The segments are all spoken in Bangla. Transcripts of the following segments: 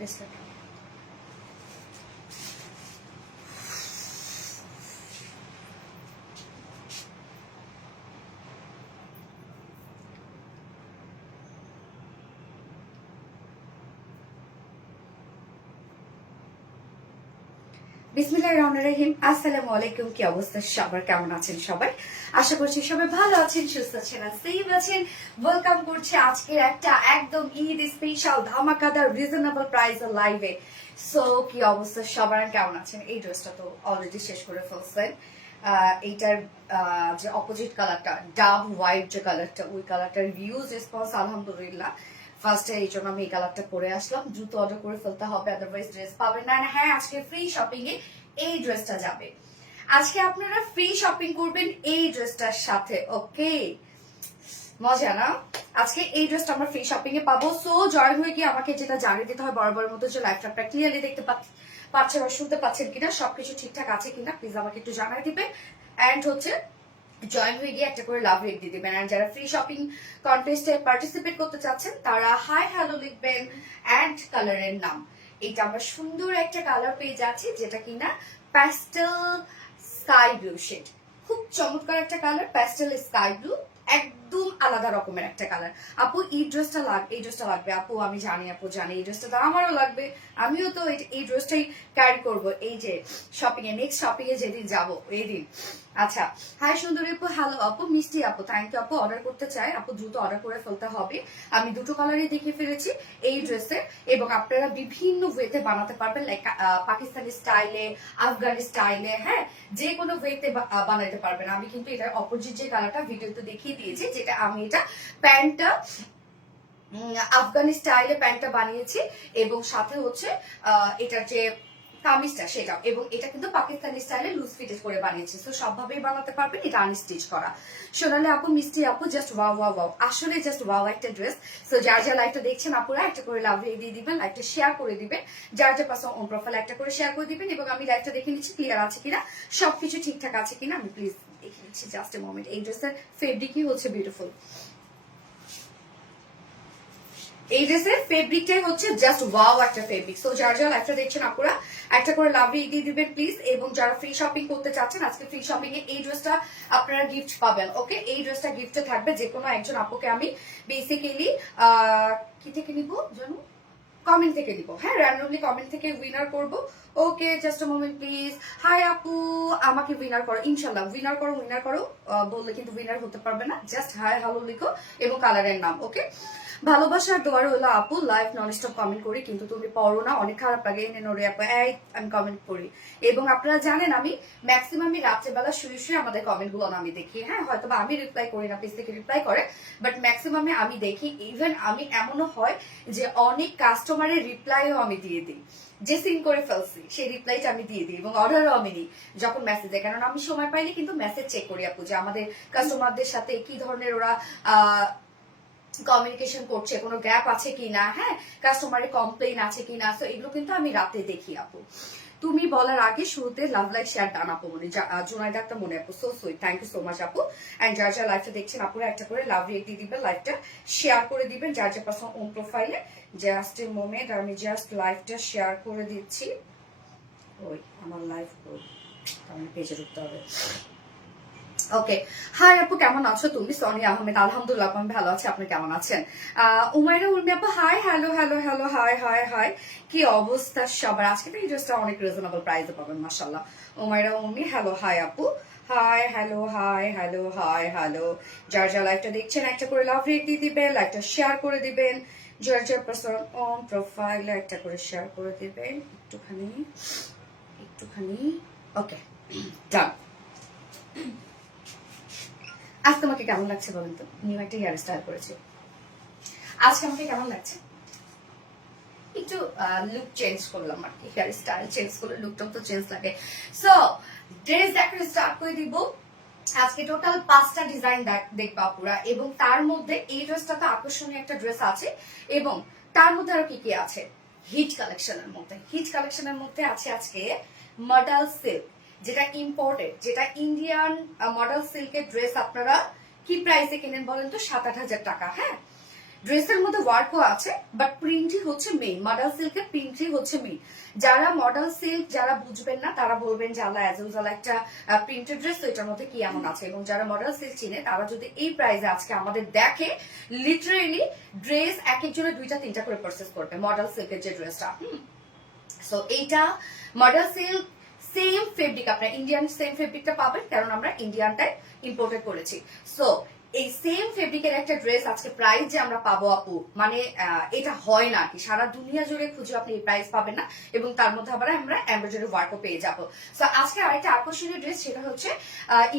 বিসমিল্লাহ। বিসমিল্লাহির রহমানির রহিম। আসসালামু আলাইকুম। কি অবস্থা সবার, কেমন আছেন সবাই? আশা করছি সবাই ভালো আছেন, সুস্থ আছেন আর সেফ আছেন। ওয়েলকাম করছি আজকের একটা একদম ঈদ স্পেশাল ধামাকাদার রিজনেবল প্রাইসের লাইভে। সো কি অবস্থা সবার, কেমন আছেন? এই ড্রেসটা তো অলরেডি শেষ করে ফেলছেন। এইটার যে অপোজিট কালারটা, ডাব হোয়াইট যে কালারটা, ওই কালারটার ভিউজ রেসপন্স আলহামদুলিল্লাহ। ফার্স্টে এই জন্য আমি এই কালারটা পরে আসলাম। দ্রুত অর্ডার করে ফেলতে হবে, আদারওয়াইজ ড্রেস পাবেন না। হ্যাঁ, আজকে ফ্রি শপিং এ এই ড্রেসটা যাবে। আজকে আপনারা ফ্রি শপিং করবেন এই ড্রেসটার সাথে। ওকে, মজা না? আজকে এই ড্রেসটা আমরা ফ্রি শপিং এ পাবো। সো জয়েন হয়ে গিয়ে আমাকে যেটা জানিয়ে দিতে হয় বরাবরের মতো, যে লাইভটা আপনারা ক্লিয়ারলি দেখতে পাচ্ছেন আর শুনতে পাচ্ছেন কিনা, সবকিছু ঠিকঠাক আছে কিনা প্লিজ আমাকে একটু জানাই দিবেন। এন্ড হচ্ছে জয়েন হয়ে গিয়ে একটা করে লাভ রেট দিয়ে দিবেন। আর যারা ফ্রি শপিং কন্টেস্টে পার্টিসিপেট করতে চাচ্ছেন তারা হাই হ্যালো লিখবেন অ্যান্ড কালারের নাম। এটা আমরা সুন্দর একটা কালার পেয়ে যাচ্ছি, যেটা কিনা প্যাস্টেল স্কাই ব্লু শেড। খুব চমৎকার একটা কালার, প্যাস্টেল স্কাই ব্লু, একদম আলাদা রকমের একটা কালার। আপু এই ড্রেসটা লাগবে আপু, আমি জানি আপু, জানি এই ড্রেসটা তো আমারও লাগবে। আমিও তো এই ড্রেসটাই ক্যারি করব এই যে শপিং এ, নেক্সট শপিং এ যেদিন যাবো এই দিন। আচ্ছা, হাই সুন্দরী আপু, হ্যালো আপু, মিষ্টি আপু, থ্যাংক ইউ আপু। অর্ডার করতে চাই আপু, দ্রুত অর্ডার করে ফেলতে হবে। আমি দুটো কালারই দেখিয়ে ফেলেছি এই ড্রেসে, এবং আপনারা বিভিন্ন ওয়েতে বানাতে পারবেন, লাইক পাকিস্তানি স্টাইলে, আফগানি স্টাইলে, হ্যাঁ, যে কোনো ওয়েতে বানাতে পারবেন। আমি কিন্তু এটার অপোজিট যে কালারটা ভিডিওতে দেখিয়ে দিয়েছি, যেটা আমি এটা প্যান্টটা আফগানি স্টাইলে প্যান্টটা বানিয়েছি, এবং সাথে হচ্ছে এটার যে কামিজটা সেটা, এবং এটা কিন্তু পাকিস্তানি স্টাইলে লুজ ফিটেড করে বানিয়েছি। তো সবভাবেই বানাতে পারবেন, এটা আনস্টিচ করা। সোনালি আপু, মিষ্টি আপু, জাস্ট ওয়াও ওয়াও ওয়াও, আসলে জাস্ট ওয়াও একটা ড্রেস। সো যার যার লাইভটা দেখছেন আপুরা, একটা করে লাভ দিয়ে দিবেন, লাইভটা শেয়ার করে দিবেন, যার যার পাশে অন প্রোফাইলে একটা করে শেয়ার করে দিবেন, এবং আমি লাইভটা দেখে নিচ্ছি ক্লিয়ার আছে কিনা, সবকিছু ঠিকঠাক আছে কিনা আমি প্লিজ দেখে নিচ্ছি জাস্ট এ মোমেন্ট। এই ড্রেসের ফেব্রিকই হচ্ছে বিউটিফুল, এই ড্রেসের ফেব্রিকটাই হচ্ছে জাস্ট ওয়াও একটা ফেব্রিক। সো যারা যারা লাইভটা দেখছেন আপুরা, একটা করে লাভ দিয়ে দিবেন প্লিজ। এবং যারা ফ্রি শপিং করতে চাচ্ছেন, আজকে ফ্রি শপিং এ এই ড্রেসটা আপনারা গিফট পাবেন। ওকে, এই ড্রেসটা গিফটে থাকবে। যে কোনো একজন আপুকে আমি বেসিক্যালি কি থেকে নিব জানো, কমেন্ট থেকে দিব। হ্যাঁ, র্যান্ডমলি কমেন্ট থেকে উইনার করব। Okay, just a moment please. Hi আপু, আমাকে উইনার করো, ইনশাল্লাহ উইনার করো বললে কিন্তু উইনার হতে পারবে না। জাস্ট হাই হ্যালো লিখো এবং কালারের নাম। ওকে, ভালোবাসার দোয়ার হলো আপু, লাইভ নন স্টপ কমেন্ট করি কিন্তু তুমি পড়ো না, অনেক খারাপ লাগে। এনে নড়ে আপু, এই আমি কমেন্ট করি, এবং আপনারা জানেন আমি ম্যাক্সিমামই রাত্রেবেলা শুয়ে শুয়ে আমাদের কমেন্ট গুলো আমি দেখি। হ্যাঁ, হয়তো বা আমি রিপ্লাই করি না, পেজ থেকে রিপ্লাই করে, বাট ম্যাক্সিমামে আমি দেখি। ইভেন আমি এমনও হয় যে অনেক কাস্টমারের রিপ্লাইও আমি দিয়ে দিই, যে সিন করে ফেলছি সেই রিপ্লাইটা আমি দিয়ে দিই, এবং অর্ডারও আমি নিই যখন মেসেজ দেয়। কারণ আমি সময় পাইলে কিন্তু মেসেজ চেক করি আপু, যে আমাদের কাস্টমারদের সাথে কি ধরনের ওরা কমিউনিকেশন করছে, কোনো গ্যাপ আছে কিনা, হ্যাঁ, কাস্টমারের কমপ্লেইন আছে কিনা। সো এগুলো কিন্তু আমি রাতে দেখি আপু। তুমি বলার আগে শুরুতে লাভ লাইক শেয়ার ডান আপু, মনে জোনাইদা একটা মনে আপু, so sweet, thank you so much আপু। এন্ড যার যার লাইভটা দেখছেন আপুরা, একটা করে লাভ রেট দিয়ে দিবেন, লাইভটা শেয়ার করে দিবেন যার যার পার্সোনাল ওন প্রোফাইলে। জাস্ট এ মোমেন্ট, আমি জাস্ট লাইভটা শেয়ার করে দিচ্ছি। ওই আমার লাইভ আমি পেজে ঢুকতে হবে। ওকে, হাই আপু, কেমন আছো তুমি? সনি আহমেদ, আলহামদুলিল্লাহ আমি ভালো আছি, আপনি কেমন আছেন? উমাইরা উর্মি আপু, hi hello hello hello, high high high, কি অবস্থা সবার? আজকে তো এই ড্রেসটা অনেক রিজনেবল প্রাইসে পাবেন মাশাআল্লাহ। উমাইরা উর্মি, হ্যালো হাই আপু, hi hello hi hello hi hello. যার যার লাইভটা দেখছেন একটা করে লাভ রেট দিয়ে দিবেন, লাইভটা শেয়ার করে দিবেন, যার যার পার্সোনাল অন প্রোফাইলে একটা করে শেয়ার করে দিবেন একটুখানি। ওকে, ডান। আজ তোমাকে কেমন লাগছে বলেন তো? নিউ একটা হেয়ার স্টাইল করেছি, আজকে আমাকে কেমন লাগছে? একটু লুক চেঞ্জ করলাম আর কি, হেয়ার স্টাইল চেঞ্জ করলে লুকটাও তো চেঞ্জ লাগে। সো ড্রেস দেখা স্টার্ট করে দিব। আজকে টোটাল 5টা ডিজাইন দেখবা পুরা, এবং তার মধ্যে এই ড্রেসটা তো আকর্ষণীয় একটা ড্রেস আছে, এবং তার মধ্যে আরো কি কি আছে হিট কালেকশনের মধ্যে আছে আজকে মডেল সিল্ক, যেটা ইম্পোর্টেড, যেটা ইন্ডিয়ান মডেল সিল্কের ড্রেস। আপনারা কি প্রাইসে কিনেন বলেন তো? 7-8 হাজার টাকা। হ্যাঁ, ড্রেসের মধ্যে ওয়ার্কও আছে, বাট প্রিন্টই হচ্ছে মেইন। মডেল সিল্কের প্রিন্টই হচ্ছে মেইন। যারা মডেল সিল্ক যারা বুঝবেন না তারা বলবেন যে আল্লাহ এজ ইউজুয়াল একটা প্রিন্টেড ড্রেস, তো এটার মধ্যে কি এমন আছে। এবং যারা মডেল সিল্ক চিনে তারা যদি এই প্রাইসে আজকে আমাদের দেখে, লিটারেলি ড্রেস এক একজনের 2টা 3টা করে পারচেজ করবে মডেল সিল্কের যে ড্রেসটা। সো এইটা মডেল সিল্ক, সেম ফেব্রিক, আপনার ইন্ডিয়ান সেম ফেব্রিকটা পাবেন, কারণ আমরা ইন্ডিয়ানটাই ইম্পোর্টেড করেছি। সো এই সেম ফেব্রিকের একটা ড্রেস আজকে প্রাইস যে আমরা পাবো আপু, মানে এটা হয় না কি, সারা দুনিয়া জুড়ে খুঁজে আপনি এই প্রাইস পাবেন না, এবং তার মধ্যে আবার আমরা এমব্রয়ডারি ওয়ার্কও পেয়ে যাবো। সো আজকে আরেকটা আকর্ষণীয় ড্রেস, সেটা হচ্ছে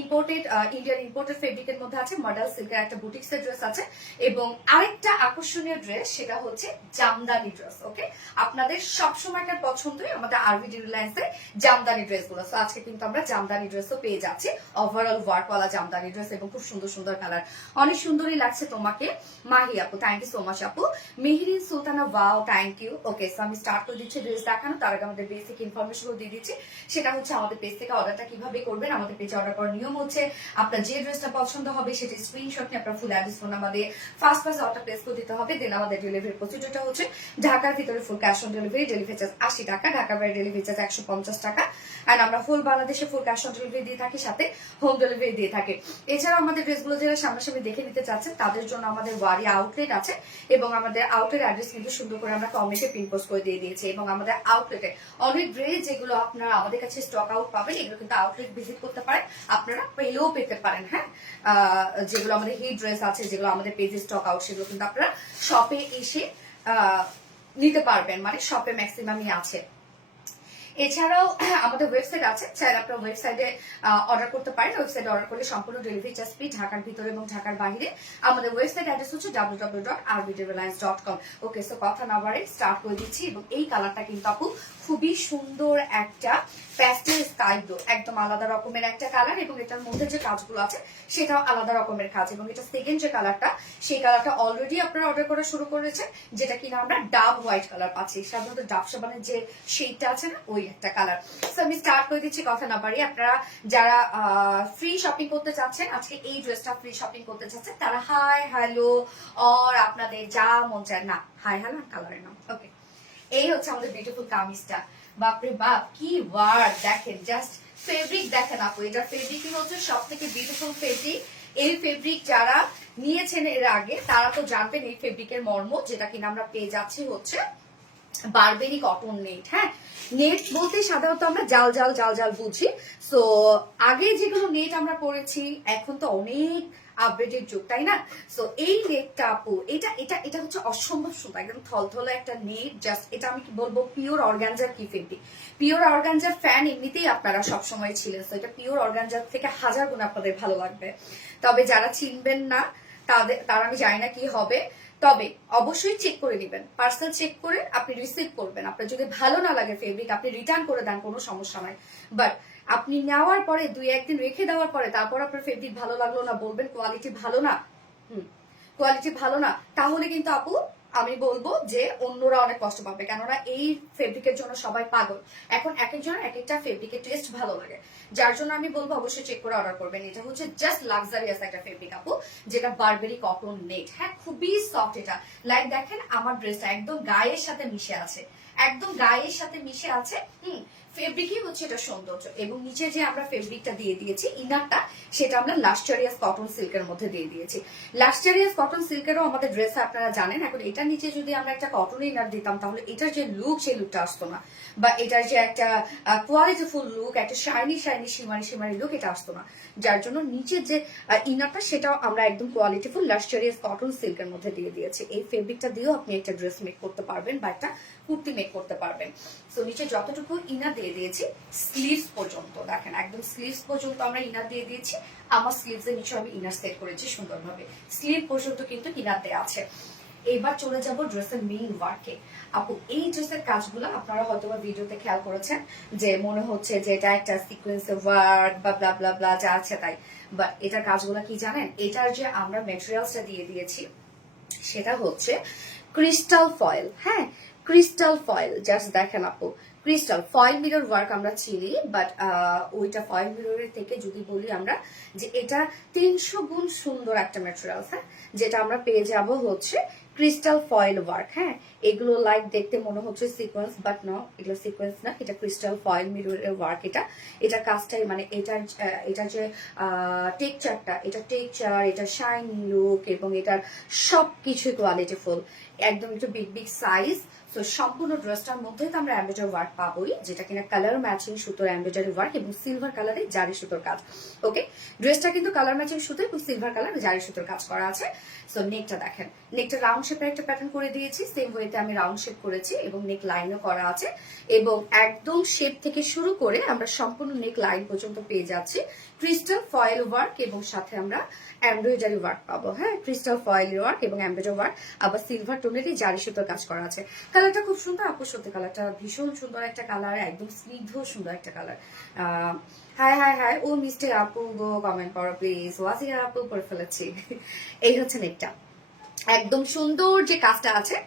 ইম্পোর্টেড, ইন্ডিয়ান ইম্পোর্টেড ফেব্রিকের মধ্যে আছে, মডেল সিল্কের একটা বুটিক্সের ড্রেস আছে। এবং আরেকটা আকর্ষণীয় ড্রেস সেটা হচ্ছে জামদানি ড্রেস। ওকে, আপনাদের সবসময়কার পছন্দই আমাদের আরবিডি রিলায়েন্সের জামদানি ড্রেসগুলো। সো আজকে কিন্তু আমরা জামদানি ড্রেসও পেয়ে যাচ্ছি, ওভারঅল ওয়ার্কওয়ালা জামদানি ড্রেস, এবং খুব সুন্দর সুন্দর কালার। অনেক সুন্দরই লাগছে তোমাকে মাহি আপু, থ্যাংক ইউ সো মাচ আপু। Mehrin Sultana, wow, thank you. Okay, so আমি স্টার্ট করে দিচ্ছি ড্রেস দেখানো, তার আগে আমাদের বেসিক ইনফরমেশন দিয়ে দিচ্ছি। সেটা হচ্ছে আমাদের পেজ থেকে অর্ডারটা কিভাবে করবেন। আমাদের পেজে অর্ডার করার নিয়ম হচ্ছে আপনার যে ড্রেসটা পছন্দ হবে সেটি স্ক্রিনশট নিয়ে আপনার ফুল অ্যাড্রেস ফোন নাম্বার দিয়ে ফার্স্ট অর্ডার প্লেস করে দিতে হবে। দেন আমাদের ডেলিভারি প্রসিডিউরটা হচ্ছে ঢাকার ভিতরে full cash on delivery, delivery charge 80 টাকা, ঢাকার বাইরে ডেলিভারি চার্জ 150 টাকা। এন্ড আমরা ফুল বাংলাদেশে ফুল ক্যাশ অন ডেলিভারি দিয়ে থাকি, সাথে হোম ডেলিভারি দিয়ে থাকি। এছাড়াও আমাদের ড্রেসগুলো যারা সামনাসামনি দেখে নিতে চাচ্ছেন তাদের জন্য আমাদের ওয়ারি আউটলেট আছে, এবং আমাদের আউটলেট অ্যাড্রেস কিন্তু সুন্দর করে আমরা কমেন্টে পিন পোস্ট করে দিয়ে দিয়েছি। এবং আমাদের আউটলেটে অনেক ড্রেস যেগুলো আপনারা আমাদের কাছে স্টক আউট পাবেন, এগুলো কিন্তু আউটলেট ভিজিট করতে পারেন, আপনারা পেলেও পেতে পারেন। হ্যাঁ, যেগুলো আমাদের হিট ড্রেস আছে, যেগুলো আমাদের পেজে স্টক আউট, সেগুলো কিন্তু আপনারা শপে এসে নিতে পারবেন, মানে শপে ম্যাক্সিমামই আছে। এছাড়াও আমাদের ওয়েবসাইট আছে, চাইলে আপনারা ওয়েবসাইটে অর্ডার করতে পারেন। ওয়েবসাইটে অর্ডার করলে সম্পূর্ণ ডেলিভারি চার্জ ফ্রি, ঢাকার ভিতরে এবং ঢাকার বাইরে। আমাদের ওয়েবসাইট অ্যাড্রেস হচ্ছে www.rbdreliance.com। ওকে, সো কথা না বাড়ে স্টার্ট করে দিচ্ছি। এবং এই কালারটা কিন্তু আপু খুবই সুন্দর একটা প্যাস্টেল স্কাই ব্লু, একদম আলাদা রকমের একটা কালার, এবং এটার মধ্যে যে কাজগুলো আছে সেটাও আলাদা রকমের কাজ। এবং এটা সেকেন্ড যে কালারটা, সেই কালারটা অলরেডি আপনারা অর্ডার করা শুরু করেছে, যেটা কিনা আমরা ডাব হোয়াইট কালার পাচ্ছি। সাধারণত ডাব সাবানের যে শেডটা আছে না, ওই একটা কালার। সো আমি স্টার্ট করে দিচ্ছি কথা না বাড়িয়ে। আপনারা যারা ফ্রি শপিং করতে চাচ্ছেন, আজকে এই ড্রেসটা ফ্রি শপিং করতে চাচ্ছেন, তারা হাই হ্যালো অর আপনাদের যা মন চায়, না হাই হ্যালো কালারের নাম। ওকে, এই হচ্ছে আমাদের বিউটিফুল কামিজটা। বাপরে বাপ, কি ওয়ার্ক দেখেন, জাস্ট ফেব্রিক দেখেন আপু, এটার ফেব্রিকই হচ্ছে সব থেকে বিউটিফুল ফেব্রিক। এই ফেব্রিক যারা নিয়েছেন এর আগে তারা তো জানবেন এই ফেব্রিকের মর্ম, যেটা কিনা আমরা পেয়ে যাচ্ছি হচ্ছে বারবেরি কটন নেট। হ্যাঁ, নেট বলতে সাধারণত আমরা জাল জাল জাল জাল বুঝি। সো আগে যেগুলো নেট আমরা পড়েছি, এখন তো অনেক আপডেটেড যুগ, তাই না? সো এই নেটটা আপু, এটা এটা এটা হচ্ছে অসম্ভব সুন্দর, একদম থলথলে একটা নেট। জাস্ট এটা আমি কি বলবো, পিওর অর্গানজার কি ফেব্রিক। পিওর অর্গানজার ফ্যান এমনিতেই আপনারা সবসময় ছিলেন, তো এটা পিওর অর্গানজার থেকে 1000 গুণ আপনাদের ভালো লাগবে। তবে যারা চিনবেন না তারা আমি জানি না কি হবে, তবে অবশ্যই চেক করে নেবেন, পার্সেল চেক করে আপনি রিসিভ করবেন। আপনার যদি ভালো না লাগে ফেব্রিক, আপনি রিটার্ন করে দেন, কোনো সমস্যা নাই। বাট আপনি নেওয়ার পরে 2-1 দিন রেখে দেওয়ার পরে তারপর আপনার ফেব্রিক ভালো লাগলো না, বলবেন কোয়ালিটি ভালো না, কোয়ালিটি ভালো না, তাহলে কিন্তু আপু আমি বলবো যে অন্যরা অনেক কষ্ট পাবে। কেননা এই ফেব্রিকের জন্য সবাই পাগল। এখন এক একজনের এক একটা ফেব্রিকের টেস্ট ভালো লাগে, যার জন্য আমি বলবো অবশ্যই চেক করে অর্ডার করবেন। এটা হচ্ছে জাস্ট লাক্সারিয়াস একটা ফেব্রিক আপু, যেটা বারবেরি কটন নেট। হ্যাঁ, খুবই সফট এটা। লাইক দেখেন আমার ড্রেসটা একদম গায়ের সাথে মিশে আছে, একদম গায়ের সাথে মিশে আছে। ফেব্রিকই হচ্ছে এটা সৌন্দর্য। এবং নিচে যে আমরা ফেব্রিকটা দিয়ে দিয়েছি ইনারটা, সেটা আমরা লাক্সারিয়াস কটন সিল্কের মধ্যে দিয়ে দিয়েছি। লাক্সারিয়াস কটন সিল্কেরও আমাদের ড্রেস আপনারা জানেন। এখন এটার নিচে যদি আমরা একটা কটন ইনার দিতাম, তাহলে এটার যে লুক, সেই লুকটা আসতো না, বা এটার যে একটা কোয়ালিটিফুল লুক, একটা শাইনি শাইনি শিমারি শিমারি লুক, এটা আসতো না। যার জন্য নিচের যে ইনারটা, সেটাও আমরা একদম কোয়ালিটিফুল লাক্সারিয়াস কটন সিল্কের মধ্যে দিয়ে দিয়েছি। এই ফেব্রিকটা দিয়েও আপনি একটা ড্রেস মেক করতে পারবেন, বা একটা কুর্তি মেক করতে পারবেন। সো নিচে যতটুকু ইনার দিয়ে দিয়েছি, স্লিভস পর্যন্ত দেখেন, একদম স্লিভস পর্যন্ত আমরা ইনার দিয়ে দিয়েছি। আমার স্লিভস এর নিচে আমি ইনার সেট করেছি সুন্দরভাবে, স্লিভ পর্যন্ত কিন্তু ইনার দেওয়া আছে। এবার চলে যাব ড্রেসের মেইন ওয়ার্কে। আপু এই ড্রেসের কাজগুলো আপনারা হয়তো বা ভিডিওতে খেয়াল করেছেন, যে মনে হচ্ছে যে এটা একটা সিকোয়েন্সের ওয়ার্ক বা ব্লা ব্লা ব্লা যা আছে তাই, বাট এটার কাজগুলো কি জানেন? এটার যে আমরা ম্যাটেরিয়ালসটা দিয়ে দিয়েছি সেটা হচ্ছে ক্রিস্টাল ফয়েল। হ্যাঁ, ক্রিস্টাল ফয়েল, জাস্ট দেখেন আপু, ক্রিস্টাল ফয়েল মিরর ওয়ার্ক আমরা চিনি, বাট ওইটা ফয়েল মিররের থেকে যদি বলি আমরা যে এটা 300 গুণ সুন্দর একটা ম্যাটেরিয়াল। হ্যাঁ, যেটা আমরা পেয়ে যাব হচ্ছে ক্রিস্টাল ফয়েল ওয়ার্ক। হ্যাঁ, এগুলো লাইক দেখতে মনে হচ্ছে সিকোয়েন্স, বাট না, এগুলো সিকোয়েন্স না, এটা ক্রিস্টাল ফয়েল মিররের ওয়ার্ক। এটা কাজটাই মানে এটা যে টেক্সচারটা, এটা টেক্সচার, এটা শাইনি লুক এবং এটার সবকিছু কোয়ালিটিফুল, একদম একটু বিগ বিগ সাইজ। তো সম্পূর্ণ ড্রেসটার মধ্যে তো আমরা এমব্রয়ডারি ওয়ার্ক পাবোই, যেটা কিনা কালার ম্যাচিং সুতোর এমব্রয়ডারি ওয়ার্ক এবং সিলভার কালারে জারি সুতোর কাজ। ওকে, ড্রেসটা কিন্তু কালার ম্যাচিং সুতো এবং সিলভার কালার জারি সুতোর কাজ করা আছে। সো নেকটা দেখেন, নেকটা রাউন্ড শেপের একটা প্যাটার্ন করে দিয়েছি, সেম ওয়েতে আমি রাউন্ড শেপ করেছি এবং নেক লাইনও করা আছে এবং একদম শেপ থেকে শুরু করে আমরা সম্পূর্ণ নেক লাইন পর্যন্ত পেয়ে যাচ্ছি ক্রিস্টাল ফয়েল ওয়ার্ক এবং সাথে আমরা এমব্রয়ডারি ওয়ার্ক পাবো। হ্যাঁ, ক্রিস্টাল ফয়েল ওয়ার্ক এবং এমব্রয়ডারি ওয়ার্ক, আবার সিলভার টোনেরই জারি সুতোর কাজ করা আছে। কালারটা খুব সুন্দর আপু, সত্যি কালারটা ভীষণ সুন্দর একটা কালার, একদম স্নিগ্ধ সুন্দর একটা কালার। হাই হাই হাই, ও মিস্টার আপু গো কমেন্ট করো প্লিজ, ওয়াজির আপু করে ফেলেছি। এই হচ্ছে নেকটা, একদম সুন্দর যে কাজটা আছে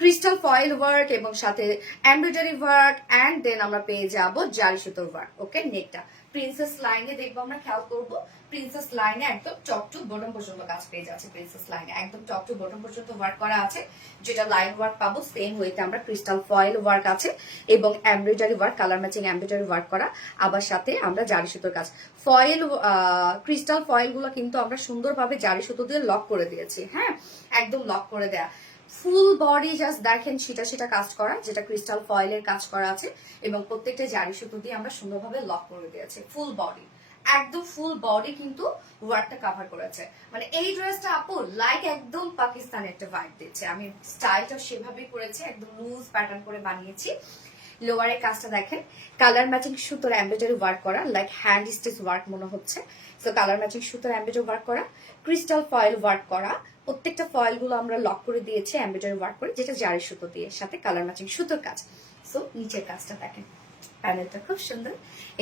ক্রিস্টাল ফয়েল ওয়ার্ক এবং সাথে এমব্রয়ডারি ওয়ার্ক এন্ড দেন আমরা পেয়ে যাব জারি সুতোর ওয়ার্ক। ওকে, নেকটা প্রিন্সেস লাইনে দেখবো আমরা, খেয়াল করবো প্রিন্সেস লাইনে একদম টপ টু বটম পর্যন্ত কাজ পেয়ে যাচ্ছে। প্রিন্সেস লাইনে একদম টপ টু বটম পর্যন্ত ওয়ার্ক করা আছে, যেটা লাইন ওয়ার্ক পাবো। সেম ওয়েতে আমরা ক্রিস্টাল ফয়েল ওয়ার্ক আছে এবং embroidery work, colour matching embroidery work করা, আবার সাথে আমরা জারি সুতোর কাজ। ফয়েল ক্রিস্টাল ফয়েল গুলো কিন্তু আমরা সুন্দরভাবে জারি সুতো দিয়ে লক করে দিয়েছি। হ্যাঁ, একদম লক করে দেয়া, ফুল বডি জাস্ট দেখেন সেটা কাজ করা, যেটা ক্রিস্টাল ফয়েলের কাজ করা আছে এবং প্রত্যেকটা জারি সুতো দিয়ে আমরা সুন্দরভাবে লক করে দিয়েছি। ফুল বডি, একদম ফুল বডি কিন্তু ওয়ার্কটা কভার করেছে। মানে এই ড্রেসটা আপু লাইক একদম পাকিস্তানি একটা ভাইব দিচ্ছে। আমি স্টাইলটা সেভাবেই করেছি, একদম লুজ প্যাটার্ন করে বানিয়েছি। লোয়ারের কাজটা দেখেন, কালার ম্যাচিং সুতোর এমব্রয়ডারি ওয়ার্ক করা, লাইক হ্যান্ড স্টিচ ওয়ার্ক মনে হচ্ছে। সো কালার ম্যাচিং সুতোর এমব্রয়ডারি ওয়ার্ক করা, ক্রিস্টাল ফয়েল ওয়ার্ক করা, প্রত্যেকটা ফয়েল গুলো আমরা লক করে দিয়েছি এমব্রয়ডারি ওয়ার্ক করে, যেটা জারি সুতো দিয়ে, সাথে কালার ম্যাচিং সুতোর কাজ। সো নিচের কাজটা দেখেন, প্যানেলটা খুব সুন্দর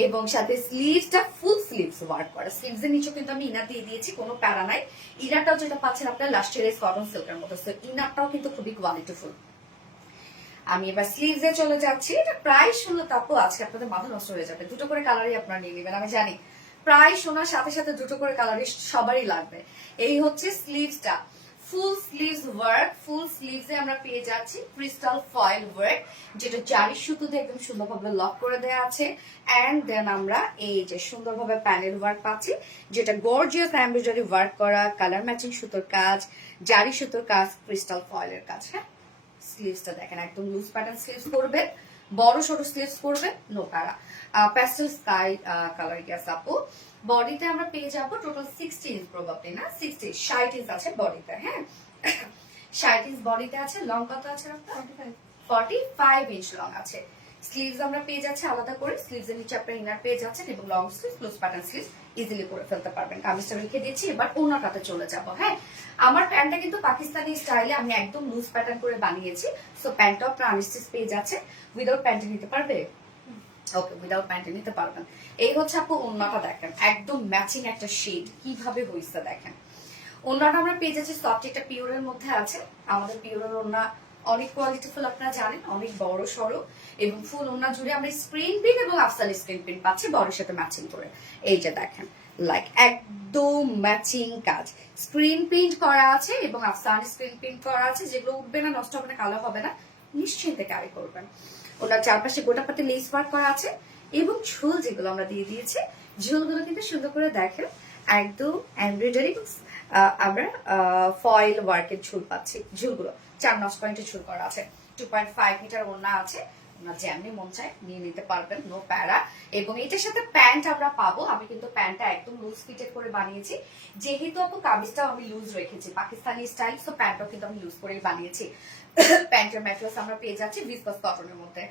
এবং সাথে স্লিভসটা ফুল স্লিভস ওয়ার্ক করা। স্লিভস এর নিচে কিন্তু আমি ইনার দিয়ে দিয়েছি, কোনো প্যারা নাই। ইনারটাও যেটা পাচ্ছেন আপনার লাস্টেরিয়াস কটন সিল্কের মতো, সো ইনারটাও কিন্তু খুবই কোয়ালিটিফুল। আমি এবার স্লিভস এ চলে যাচ্ছি। এটা প্রায় শুনলে তাপু আজকে আপনাদের মাথা নষ্ট হয়ে যাবে, দুটো করে কালারই আপনারা নিয়ে নেবেন, আমি জানি প্রায় শোনার সাথে সাথে দুটো করে কালারই সবারই লাগবে। এই হচ্ছে স্লিভসটা, full sleeves work, full sleeves এ আমরা পেয়ে যাচ্ছি ক্রিস্টাল ফয়েল ওয়ার্ক, যেটা জারি সুতো দিয়ে একদম সুন্দরভাবে লক করে দেওয়া আছে। এন্ড দেন আমরা এই যে সুন্দরভাবে প্যানেল ওয়ার্ক পাচ্ছি, যেটা গর্জিয়াস এমব্রয়ডারি ওয়ার্ক করা, কালার ম্যাচিং সুতোর কাজ, জারি সুতোর কাজ, ক্রিস্টাল ফয়েলের কাজ। হ্যাঁ, স্লিভসটা দেখেন, একদম লুজ প্যাটার্ন স্লিভস করবেন, বড় সরু স্লিভস করবেন, নো প্যারা। প্যাস্টেল স্কাই কালার গ্যাস আপু। বডিতে আমরা পেয়ে যাবো টোটাল 60 ইঞ্চ, প্রবাবলি না 60 ইঞ্চ আছে বডিতে। হ্যাঁ, 60 ইঞ্চ বডিতে আছে। লং কত আছে আপনার? 45 ইঞ্চ লং আছে। স্লিভস আমরা পেয়ে যাচ্ছি আলাদা করে, স্লিভস এর নিচে আপনার ইনার পেয়ে যাচ্ছেন এবং long sleeve loose pattern sleeve easily করে ফেলতে পারবেন। কামিজটা রেখে দিচ্ছি, এবার ওনার কাতে চলে যাব। হ্যাঁ, আমার প্যান্টটা কিন্তু পাকিস্তানি স্টাইলে আমি একদম লুজ প্যাটার্ন করে বানিয়েছি। সো প্যান্টটা আপনার আনস্টিচ পেয়ে যাচ্ছে, উইদাউট প্যান্টে নিতে পারবে। ওকে, উইদাউট প্যান্টে নিতে পারবেন। এই হচ্ছে আপু ওন্নাটা দেখেন, একদম ম্যাচিং একটা শেড কিভাবে হইছে দেখেন। ওন্নাটা আমরা পেয়ে যাচ্ছি সফট, একটা পিওরের মধ্যে আছে। আমাদের পিওরের ওন্না অনেক কোয়ালিটিফুল, আপনারা জানেন, অনেক বড় সড়ো এবং ফুল ওন্না জুড়ে আমরা স্ক্রিন প্রিন্ট এবং আফসানি স্ক্রিন প্রিন্ট পাচ্ছি বডির সাথে ম্যাচিং করে। এই যে দেখেন, লাইক একদম ম্যাচিং কাজ, স্ক্রিন প্রিন্ট করা আছে এবং আফসানি স্ক্রিন প্রিন্ট করা আছে, যেগুলো উঠবে না, নষ্ট হবে না, কালো হবে না, নিশ্চিন্তে ক্যারি করবেন। ওনার চারপাশে গোটাপাতি লেস ওয়ার্ক করা আছে এবং ঝুল যেগুলো আমরা দিয়ে দিয়েছি, ঝুলগুলো কিন্তু সুন্দর করে দেখেন, একদম এমব্রয়ডারি আমরা ফয়েল ওয়ার্কের ঝুল পাচ্ছি। ঝুলগুলো 4 পয়েন্টের ঝুল করা আছে, 2.5 মিটার ওড়না আছে। আপনার যেমনি মন চায় নিয়ে নিতে পারবেন, নো প্যারা। এবং এটার সাথে প্যান্ট আমরা পাবো। আমি কিন্তু প্যান্টটা একদম লুজ ফিটেড করে বানিয়েছি, যেহেতু আপু কামিজটাও আমি লুজ রেখেছি পাকিস্তানি স্টাইল, তো প্যান্টটাও কিন্তু আমি লুজ করেই বানিয়েছি। প্যান্টের ম্যাটেরিয়ালস আমরা পেয়ে যাচ্ছি ভিসকস কটনের মধ্যে।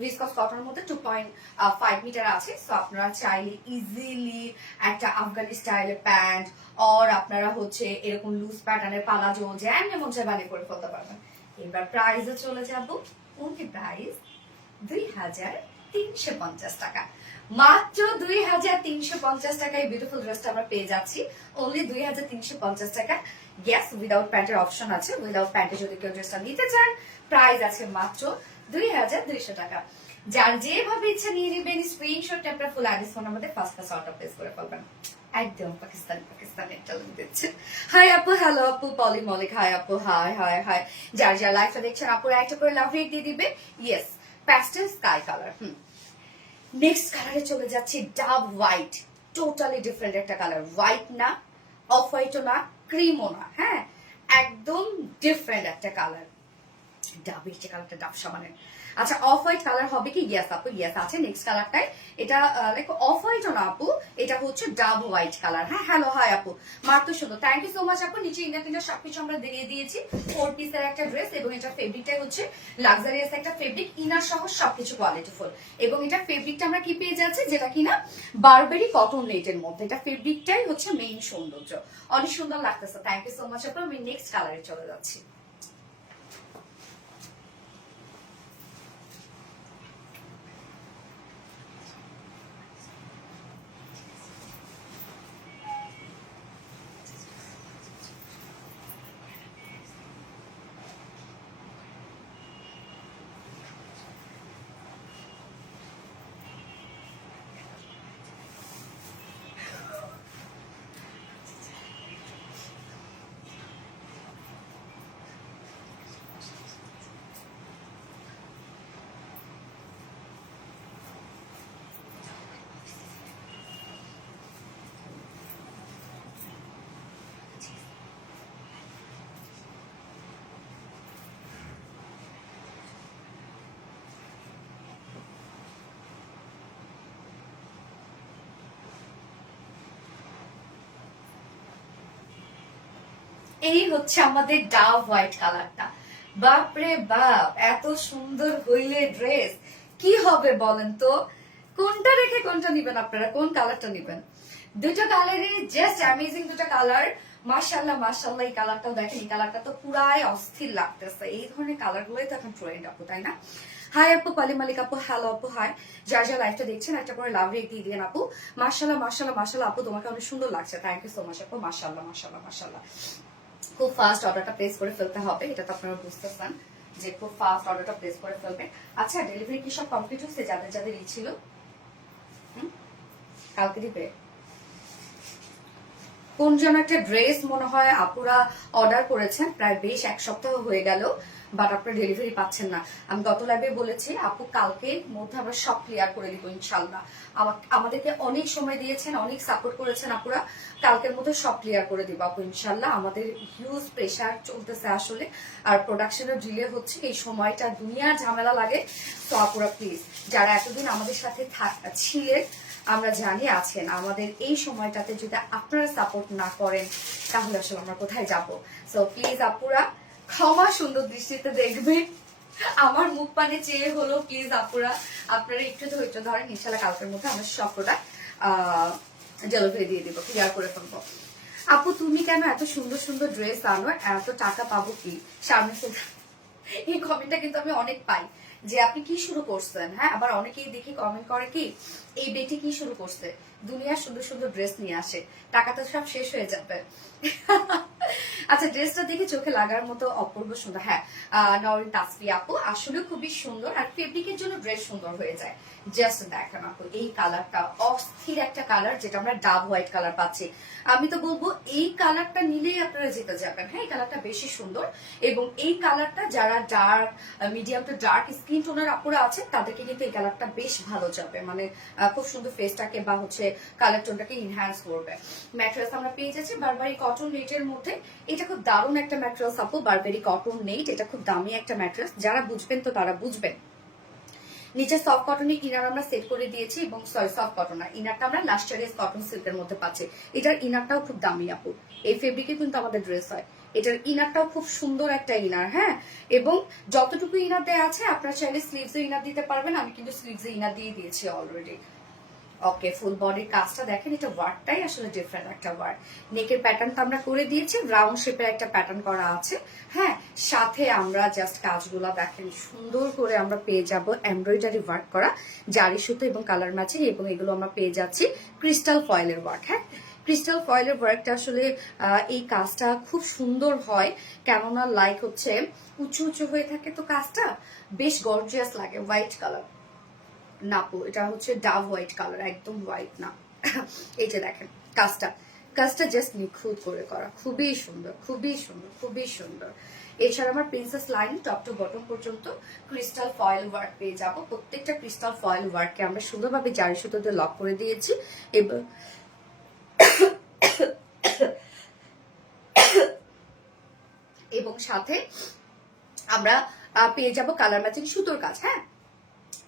ভিসকস কটনের মধ্যে 2.5 মিটার আছে। সো আপনারা চাইলে ইজিলি একটা আফগানি স্টাইলের প্যান্ট অর আপনারা হচ্ছে এরকম লুজ প্যাটার্নের পালাজো যেমন মন চায় বানিয়ে করে ফেলতে পারবেন। এবার প্রাইসে চলে যাব। ওকে, প্রাইস 2350 টাকা, মাত্র 2350 টাকায় বিউটিফুল ড্রেসটা আমরা পেয়ে যাচ্ছি। অনলি 2350 টাকা। গ্যাস উইদাউট প্যান্টের অপশন আছে, উইদাউট প্যান্টে যদি কেউ ড্রেসটা নিতে চান প্রাইস আছে মাত্র 2200 টাকা। যার যেভাবে ইচ্ছা নিয়ে নেবেন, স্ক্রিনশট আপনার ফুল অ্যাড্রেস ফোন আমাদের ফার্স্ট ক্লাস অর্ডার প্লেস করে ফেলবেন। একদম পাকিস্তানি পাকিস্তানি একটা লুক দিচ্ছে। হাই আপু, হ্যালো আপু, পলি মলিক, হাই আপু, হাই হাই হাই। যার যার লাইফটা দেখছেন আপুরা একটা করে লাভ রেট দিয়ে দিবে। Yes, pastel sky colour. Next কালারে চলে যাচ্ছি, ডাব হোয়াইট। টোটালি ডিফারেন্ট একটা কালার, হোয়াইট না, অফ হোয়াইটও না, ক্রিমও না, হ্যাঁ, একদম ডিফারেন্ট একটা কালার। ডাবের যে কালারটা, ডাব সামানের। আচ্ছা, অফ হোয়াইট কালার হবে কি? ইয়েস আপু, ইয়েস আছে। নেক্সট কালারটাই এটা লাইক অফ হোয়াইটও না আপু, এটা হচ্ছে ডাব হোয়াইট কালার। হ্যাঁ, হ্যালো, হাই আপু, মার তো সুন্দর, থ্যাংক ইউ সো মাচ আপু। নিচে ইনার টিনার সবকিছু আমরা দিয়ে দিয়েছি। 4 পিসের একটা ড্রেস, এবং এটা ফেব্রিকটাই হচ্ছে লাক্সারিয়াস একটা ফেব্রিক, ইনার সহ সবকিছু কোয়ালিটিফুল। এবং এটা ফেব্রিকটা আমরা কি পেয়ে যাচ্ছি, যেটা কিনা বারবেরি কটন নেটের মধ্যে। এটা ফেব্রিকটাই হচ্ছে মেইন সৌন্দর্য, অনেক সুন্দর লাগতেছে। থ্যাংক ইউ সো মাচ আপু। আমি নেক্সট কালারে চলে যাচ্ছি। এই হচ্ছে আমাদের ডাব হোয়াইট কালারটা। বাপরে বাপ, এত সুন্দর হইলে ড্রেস কি হবে বলেন তো? কোনটা রেখে কোনটা নিবেন আপনারা? কোন কালারটা নিবেন? দুটো কালারই জাস্ট অ্যামেজিং, দুটো কালার। মাশাআল্লাহ মাশাআল্লাহ। এই কালারটাও দেখেন, এই কালারটা তো পুরাই অস্থির লাগতেছে। এই ধরনের কালার গুলোই তো এখন ট্রেন্ড আপু, তাই না? হাই আপু, পালি মালিক আপু, হ্যালো আপু, হাই। যার যার লাইফটা দেখছেন একটা করে লাভ রেট দিয়ে দিন আপু। মাশাআল্লাহ মাশাআল্লাহ মাশাআল্লাহ আপু, তোমাকে অনেক সুন্দর লাগছে। থ্যাংক ইউ সো মাচ আপু। মাশাআল্লাহ মাশাআল্লাহ মাশাআল্লাহ। খুব ফাস্ট অর্ডারটা প্লেস করে ফেলতে হবে, এটা তো আপনারা বুঝতেছেন যে খুব ফাস্ট অর্ডারটা প্লেস করে ফেলবেন। আচ্ছা, ডেলিভারি কি সব কমপ্লিট হচ্ছে? যাদের যাদের ই ছিল কালকে দিবে। কোন যেন একটা ড্রেস মনে হয় আপুরা অর্ডার করেছেন, প্রায় বেশ এক সপ্তাহ হয়ে গেল, বাট আপনারা ডেলিভারি পাচ্ছেন না। আমি গত লাইভে বলেছি আপু কালকের মধ্যে আমরা সব ক্লিয়ার করে দিব ইনশাল্লাহ। আমাদেরকে অনেক সময় দিয়েছেন, অনেক সাপোর্ট করেছেন আপুরা, কালকের মধ্যে সব ক্লিয়ার করে দিব আপু ইনশাল্লাহ। আমাদের হিউজ প্রেশার চলতেছে আসলে, আর প্রোডাকশনের ডিলে হচ্ছে, এই সময়টা দুনিয়ার ঝামেলা লাগে। তো আপুরা প্লিজ, যারা এতদিন আমাদের সাথে ছিলেন, আমরা জানি আছেন, আমাদের এই সময়টাতে যদি আপনারা সাপোর্ট না করেন তাহলে আসলে আমরা কোথায় যাব? সো প্লিজ আপুরা ক্ষমা সুন্দর দৃষ্টিতে দেখবেন, আমার মুখ পানে চেয়ে হলো প্লিজ আপুরা আপনারা একটু ধৈর্য ধরেন। ইনশাল্লাহ কালকের মধ্যে আমরা সব প্রোডাক্ট ডেলিভারি দিয়ে দিব, ক্লিয়ার করে ফেলবো। আপু তুমি কেন এত সুন্দর সুন্দর ড্রেস আনো, এত টাকা পাবো কি? সামনে এই কমেন্টটা কিন্তু আমি অনেক পাই যে আপনি কি শুরু করছেন। হ্যাঁ, আবার অনেকেই দেখি কমেন্ট করে কি, এই বেটি কি শুরু করছে, দুনিয়ার সুন্দর সুন্দর ড্রেস নিয়ে আসে, টাকা তো সব শেষ হয়ে যাবে। আচ্ছা, ড্রেসটা দেখে চোখে লাগার মতো অপূর্ব সুন্দর। হ্যাঁ, নরিন তাসফি আপু আসলে খুবই সুন্দর, আর ফেব্রিকের জন্য ড্রেস সুন্দর হয়ে যায়। জাস্ট দেখেন আপু, এই কালারটা অস্থির একটা কালার, যেটা আমরা ডাব হোয়াইট কালার পাচ্ছি। আমি তো বলবো এই কালারটা নিলেই আপনারা জিতে যাবেন। হ্যাঁ, এই কালারটা বেশি সুন্দর, এবং এই কালারটা যারা dark, medium to dark skin টোনের আপুরা আছেন তাদেরকে কিন্তু এই কালারটা বেশ ভালো যাবে, মানে খুব সুন্দর ফেসটাকে বা হচ্ছে কালার টোনটাকে ইনহ্যান্স করবে। ম্যাট্রেস আমরা পেয়ে যাচ্ছি বারবারি কটন নেটের মধ্যে। এটা খুব দারুণ একটা ম্যাট্রেস আপু, বারবারি কটন নেট। এটা খুব দামি একটা ম্যাট্রেস, যারা বুঝবেন তো তারা বুঝবেন। নিচে সফট কটনের ইনার আমরা সেট করে দিয়েছি, এবং সফট কটন না, ইনারটা আমরা লাস্টারিয়াস কটন সিল্কের মধ্যে পাচ্ছি। এটার ইনারটাও খুব দামি আপু, এই ফেব্রিকে কিন্তু আমাদের ড্রেস হয়। এটার ইনারটাও খুব সুন্দর একটা ইনার। হ্যাঁ, এবং যতটুকু ইনার দেওয়া আছে আপনারা চাইলে স্লিভসে ইনার দিতে পারবেন, আমি কিন্তু স্লিভসে ইনার দিয়ে দিয়েছি অলরেডি। ওকে, ফুল বডির কাজটা দেখেন, এটা ওয়ার্কটাই আসলে ডিফারেন্ট একটা ওয়ার্ক। নেকের প্যাটার্নটা আমরা করে দিয়েছি, রাউন্ড শেপের একটা প্যাটার্ন করা আছে। হ্যাঁ, সাথে আমরা জাস্ট কাজগুলো দেখেন সুন্দর করে আমরা পেয়ে যাব এমব্রয়ডারি ওয়ার্ক করা, জারি সুতো এবং কালার ম্যাচিং, এবং এগুলো আমরা পেয়ে যাচ্ছি ক্রিস্টাল ফয়েলের ওয়ার্ক। হ্যাঁ, ক্রিস্টাল ফয়েলের ওয়ার্কটা আসলে এই কাজটা খুব সুন্দর হয়, কেননা লাইক হচ্ছে উঁচু উঁচু হয়ে থাকে, তো কাজটা বেশ গর্জিয়াস লাগে। হোয়াইট কালার না আপু, এটা হচ্ছে ডাব হোয়াইট কালার, একদম হোয়াইট না। এই যে দেখেন কাজটা কাজটা জাস্ট নিখুঁত করে করা, খুবই সুন্দর, খুবই সুন্দর, খুবই সুন্দর। এছাড়া আমার princess line top to bottom পর্যন্ত ক্রিস্টাল ফয়েল ওয়ার্ক পেয়ে যাবো। প্রত্যেকটা ক্রিস্টাল ফয়েল ওয়ার্ককে আমরা সুন্দরভাবে জারি সুতো দিয়ে লক করে দিয়েছি এবং এবং সাথে আমরা পেয়ে যাবো কালার ম্যাচিং সুতোর কাজ। হ্যাঁ,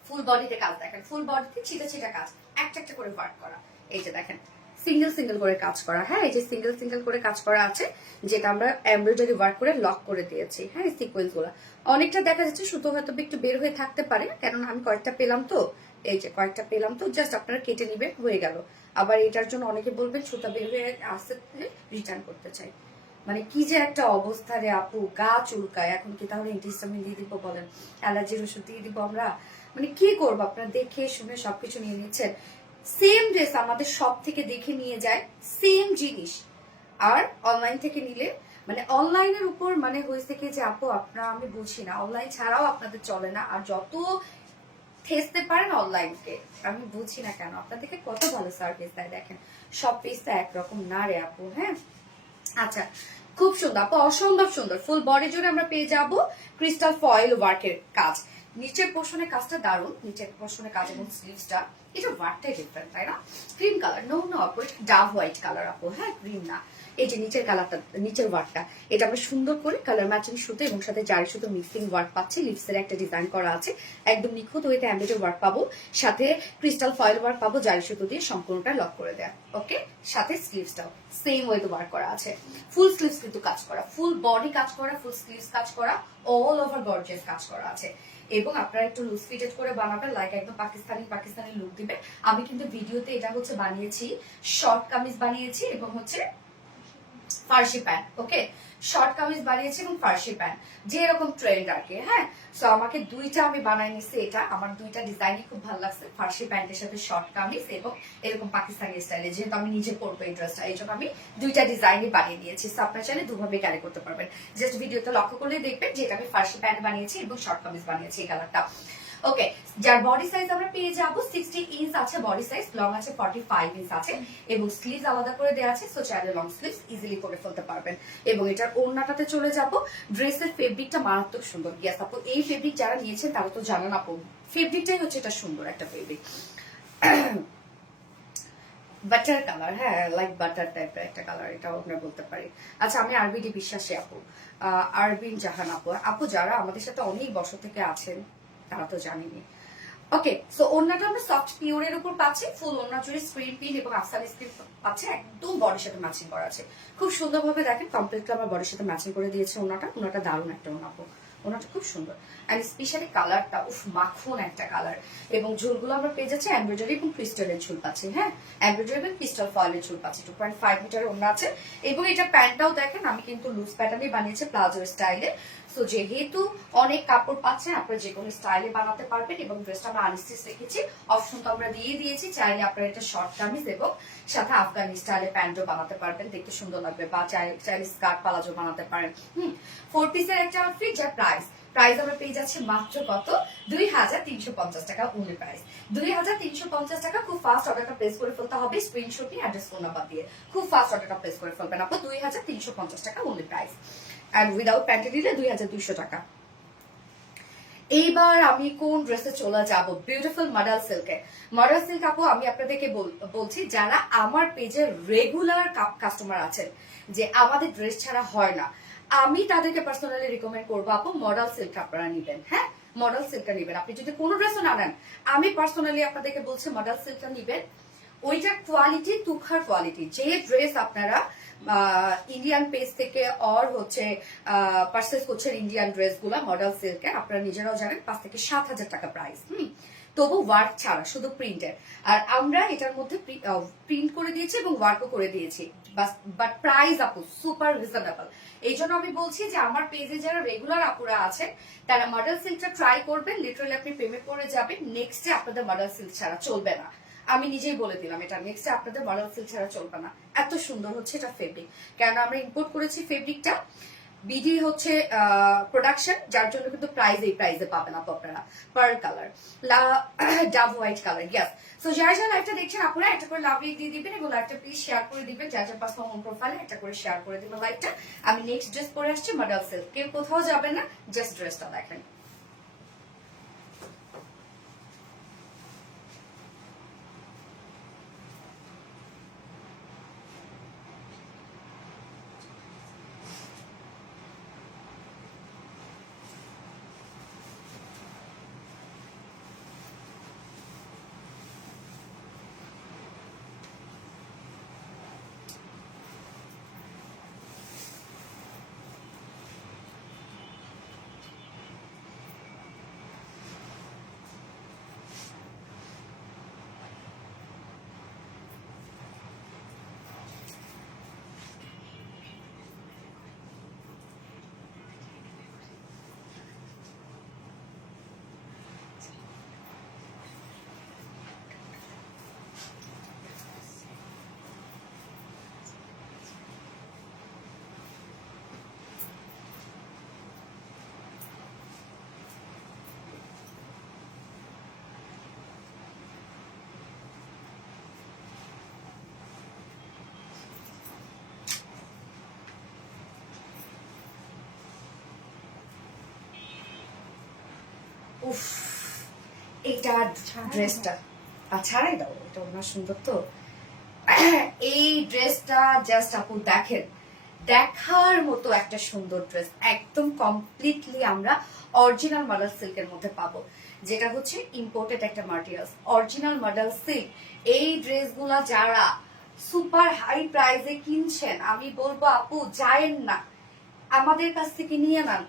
ফুল বডিতে কাজ দেখেন, ফুল বডিতে ছিটা ছিটা কাজ, একটা একটা করে ওয়ার্ক করা। এই যে দেখেন সিঙ্গেল সিঙ্গেল করে কাজ করা। হ্যাঁ, এই যে সিঙ্গেল সিঙ্গেল করে কাজ করা আছে, যেটা আমরা এমব্রয়ডারি ওয়ার্ক করে লক করে দিয়েছি। হ্যাঁ, সিকোয়েন্স গুলো অনেকটা দেখা যাচ্ছে সুতো হয়তো একটু বের হয়ে থাকতে পারে, কেননা আমি কয়েকটা পেলাম তো, এই যে কয়েকটা পেলাম তো, জাস্ট আপনারা কেটে নিবে, হয়ে গেল। আবার এটার জন্য অনেকে বলবেন সুতা বের হয়ে আসতে রিটার্ন করতে চাই। মানে কি যে একটা অবস্থা রে আপু, গা চুলকায়। এখন কি তাহলে অ্যান্টিহিস্টামিন দিয়ে দিব বলেন, অ্যালার্জির ওষুধ দিয়ে দিব আমরা? মানে কি করবো, আপনারা দেখে শুনে সবকিছু নিয়ে নিচ্ছেন। সেম ড্রেস আমাদের সব থেকে দেখে নিয়ে যায়, সেম জিনিস। আর অনলাইন থেকে নিলে মানে অনলাইনের উপর মানে হয়েছে কি যে আপু আপনারা, আমি বুঝি না, অনলাইন ছাড়াও আপনাদের চলে না। আর যত ঠেসতে পারেন অনলাইনকে, আমি বুঝি না কেন আপনাদেরকে কত ভালো সার্ভিস দেয়। দেখেন সব পিসটা একরকম না রে আপু। হ্যাঁ, আচ্ছা, খুব সুন্দর আপু, অসম্ভব সুন্দর। ফুল বডি জুড়ে আমরা পেয়ে যাব ক্রিস্টাল ফয়েল ওয়ার্কের কাজ। নিচের পোর্শনে কাজটা দারুণ, নিচের পোর্শনে কাজ এবং স্লিভসটা, এটা ওয়ার্কটাই ডিফারেন্ট, তাই না? ক্রিম কালার, নো নো আপু, ডাভ হোয়াইট কালার আপু। হ্যাঁ, ক্রিম না, এই যে নিচের কালারটা, নিচের ওয়ার্কটা, এটা আমরা সুন্দর করে কালার ম্যাচিং সুতো এবং সাথে জারি সুতো মিক্সিং ওয়ার্ক পাচ্ছি। লিপসের একটা ডিজাইন করা আছে, একদম নিখুঁত ওইতে এমব্রয়ডারি ওয়ার্ক পাবো, সাথে ক্রিস্টাল ফয়েল ওয়ার্ক পাবো, জারি সুতো দিয়ে সম্পূর্ণটা লক করে দেয়া। ওকে, সাথে স্লিভসটাও সেম ওয়েতে ওয়ার্ক করা আছে। ফুল স্লিভস কিন্তু কাজ করা, ফুল বডি কাজ করা, ফুল স্লিভস কাজ করা, অল ওভার গর্জিয়াস কাজ করা আছে। এবং আপনারা একটু লুজ ফিটেড করে বানাবেন, লাইক একদম পাকিস্তানি পাকিস্তানি লুক দিবে। আমি কিন্তু ভিডিওতে এটা হচ্ছে বানিয়েছি, শর্ট কামিজ বানিয়েছি এবং হচ্ছে ফার্সি প্যান্ট। ওকে, শর্ট কামিজ বানিয়েছি এবং ফার্সি প্যান্ট, যে এরকম ট্রেন্ড আর কি। হ্যাঁ, সো আমাকে দুইটা আমি বানাই নিছি, এটা আমার দুইটা ডিজাইনই খুব ভালো লাগছে, ফার্সি প্যান্টের সাথে শর্ট কামিজ এবং এরকম পাকিস্তানি স্টাইলে, যেহেতু আমি নিজে পরবো এই ড্রেসটা, এই জন্য আমি দুইটা ডিজাইনই বানিয়ে নিয়েছি। সো আপনার চাইলে দুভাবে ক্যারি করতে পারবেন। জাস্ট ভিডিওতে লক্ষ্য করলে দেখবেন যে এটা আমি ফার্সি প্যান্ট বানিয়েছি এবং শর্ট কামিজ বানিয়েছি এই কালারটা। ওকে, যার বডি সাইজ আমরা পেয়ে যাবো 60 ইঞ্চ আছে বডি সাইজ, লং আছে 45 ইঞ্চ আছে এবং স্লিভস আলাদা করে দেওয়া আছে, সো চাইলে লং স্লিভস ইজিলি করে ফেলতে পারবেন। এবং এটার ওড়নাটাতে চলে যাব। ড্রেসের ফেব্রিকটা মারাত্মক সুন্দর। ইয়াস আপু, এই ফেব্রিক যারা নিয়েছেন তারা তো জানেন আপু, ফেব্রিকটাই হচ্ছে এটা সুন্দর একটা ফেব্রিক, বাটার কালার। হ্যাঁ, লাইক বাটার টাইপের একটা কালার, এটাও আমরা বলতে পারি। আচ্ছা, আমি আরবিডি বিশ্বাসী আপু, আরবিন জাহান আপু। আপু যারা আমাদের সাথে অনেক বছর থেকে আছেন তারা তো জানেনি। ওকে, সো ওড়নাটা আমরা সফট পিওরের উপর পাচ্ছি, ফুল ওড়না জুড়ে স্ক্রিন পিন এবং আফসানি স্ক্রিন পাচ্ছে, একদম বডির সাথে ম্যাচিং করা আছে। খুব সুন্দরভাবে দেখেন কমপ্লিটলি আমার বডির সাথে ম্যাচিং করে দিয়েছে ওড়নাটা। ওড়নাটা দারুণ একটা ওড়না, ওড়নাটা খুব সুন্দর। এন্ড স্পেশালি কালারটা, উফ, মাখন একটা কালার। এবং ঝুলগুলো আমরা পেয়ে যাচ্ছি এমব্রয়ডারি এবং ক্রিস্টালের ঝুল পাচ্ছি। হ্যাঁ, এমব্রয়ডারি এবং ক্রিস্টাল ফয়েলের ঝুল পাচ্ছি। 2.5 মিটার ওড়না আছে এবং এটা প্যান্টটাও দেখেন আমি কিন্তু লুজ প্যাটার্নে বানিয়েছি, প্লাজো স্টাইলে। সো যেহেতু অনেক কাপড় পাচ্ছেন, আপনারা যে কোনো স্টাইলে বানাতে পারবেন। এবং ড্রেসটা আমরা আনস্টিচ রেখেছি, অপশন তো আমরা দিয়ে দিয়েছি, চাইলে আপনারা এটা শর্ট কামিজ এবং সাথে আফগানি স্টাইলে প্যান্টও বানাতে পারবেন, দেখতে সুন্দর লাগবে। বা চাইলে স্কার্ট পালাজো বানাতে পারেন। 4 পিসের একটা আউটফিট, যার প্রাইস আমরা পেয়ে যাচ্ছি মাত্র কত, 2350 টাকা অনলি প্রাইস। 2350 টাকা। খুব ফাস্ট অর্ডারটা প্লেস করে ফেলতে হবে, স্ক্রিনশট নিয়ে অ্যাড্রেস ফোন নাম্বার দিয়ে খুব ফাস্ট অর্ডারটা প্লেস করে ফেলবেন আপু। 2350 টাকা অনলি প্রাইস, এন্ড উইদাউট প্যান্টে নিলে 2200 টাকা। এইবার আমি কোন ড্রেসে চলে যাব, বিউটিফুল মডেল সিল্কে। মডেল সিল্ক আপু, আমি আপনাদেরকে বলছি, যারা আমার পেজের রেগুলার কাস্টমার আছেন, যে আমাদের ড্রেস ছাড়া হয় না, আমি তাদেরকে পার্সোনালি রিকমেন্ড করবো আপু মডেল সিল্ক আপনারা নিবেন। হ্যাঁ, মডেল সিল্কটা নিবেন। আপনি যদি কোনো ড্রেসও না নেন, আমি পার্সোনালি আপনাদেরকে বলছি মডেল সিল্কটা নিবেন। ওইটার কোয়ালিটি তুখার কোয়ালিটি। যে ড্রেস আপনারা ইন্ডিয়ান পেজ থেকে অর হচ্ছে পারচেস করছেন, ইন্ডিয়ান ড্রেস গুলা মডেল সিল্কে, আপনারা নিজেরাও জানেন 5 থেকে 7,000 টাকা প্রাইস। তবু ওয়ার্ক ছাড়া, শুধু প্রিন্টের। আর আমরা এটার মধ্যে প্রিন্ট করে দিয়েছি এবং ওয়ার্কও করে দিয়েছি, বাট প্রাইস আপু সুপার রিজনেবল। এই জন্য আমি বলছি যে আমার পেজে যারা রেগুলার আপুরা আছেন তারা মডেল সিল্কটা ট্রাই করবেন। লিটারালি আপনি প্রেমে পড়ে যাবেন। নেক্সটে আপনাদের মডেল সিল্ক ছাড়া চলবে না, আমি নিজেই বলে দিলাম এটা। নেক্সটে আপনাদের মডেল সিল্ক ছাড়া চলবে না, এত সুন্দর হচ্ছে এটা ফেব্রিক। কেন আমরা ইম্পোর্ট করেছি ফেব্রিকটা, বিডি হচ্ছে প্রোডাকশন, যার জন্য কিন্তু এই প্রাইজে পাবেন আপু আপনারা। পার্ল কালার, ডাব হোয়াইট কালার, ইয়াস। সো যারা যারা লাইভটা দেখছেন আপনারা একটা করে লাভ দিয়ে দিবেন এবং লাইভটা প্লিজ শেয়ার করে দিবেন, যার যার পার্সোনাল হোম প্রোফাইলে একটা করে শেয়ার করে দিবেন লাইভটা। আমি নেক্সট ড্রেস পরে আসছি মডেল সিল্ক, কেউ কোথাও যাবেন না, জাস্ট ড্রেসটা দেখেন। উফ, এইটা ড্রেসটা ছাড়াই দাও, এটা ওনার সুন্দর তো। এই ড্রেসটা জাস্ট আপু দেখেন, দেখার মতো একটা সুন্দর ড্রেস, একদম কমপ্লিটলি আমরা অরিজিনাল মডেল সিল্কের মধ্যে পাবো, যেটা হচ্ছে ইম্পোর্টেড একটা ম্যাটেরিয়ালস, অরিজিনাল মডেল সিল্ক। এই ড্রেসগুলা যারা সুপার হাই প্রাইসে কিনছেন, আমি বলবো আপু যায়েন না, আমাদের কাছ থেকে নিয়ে নেন।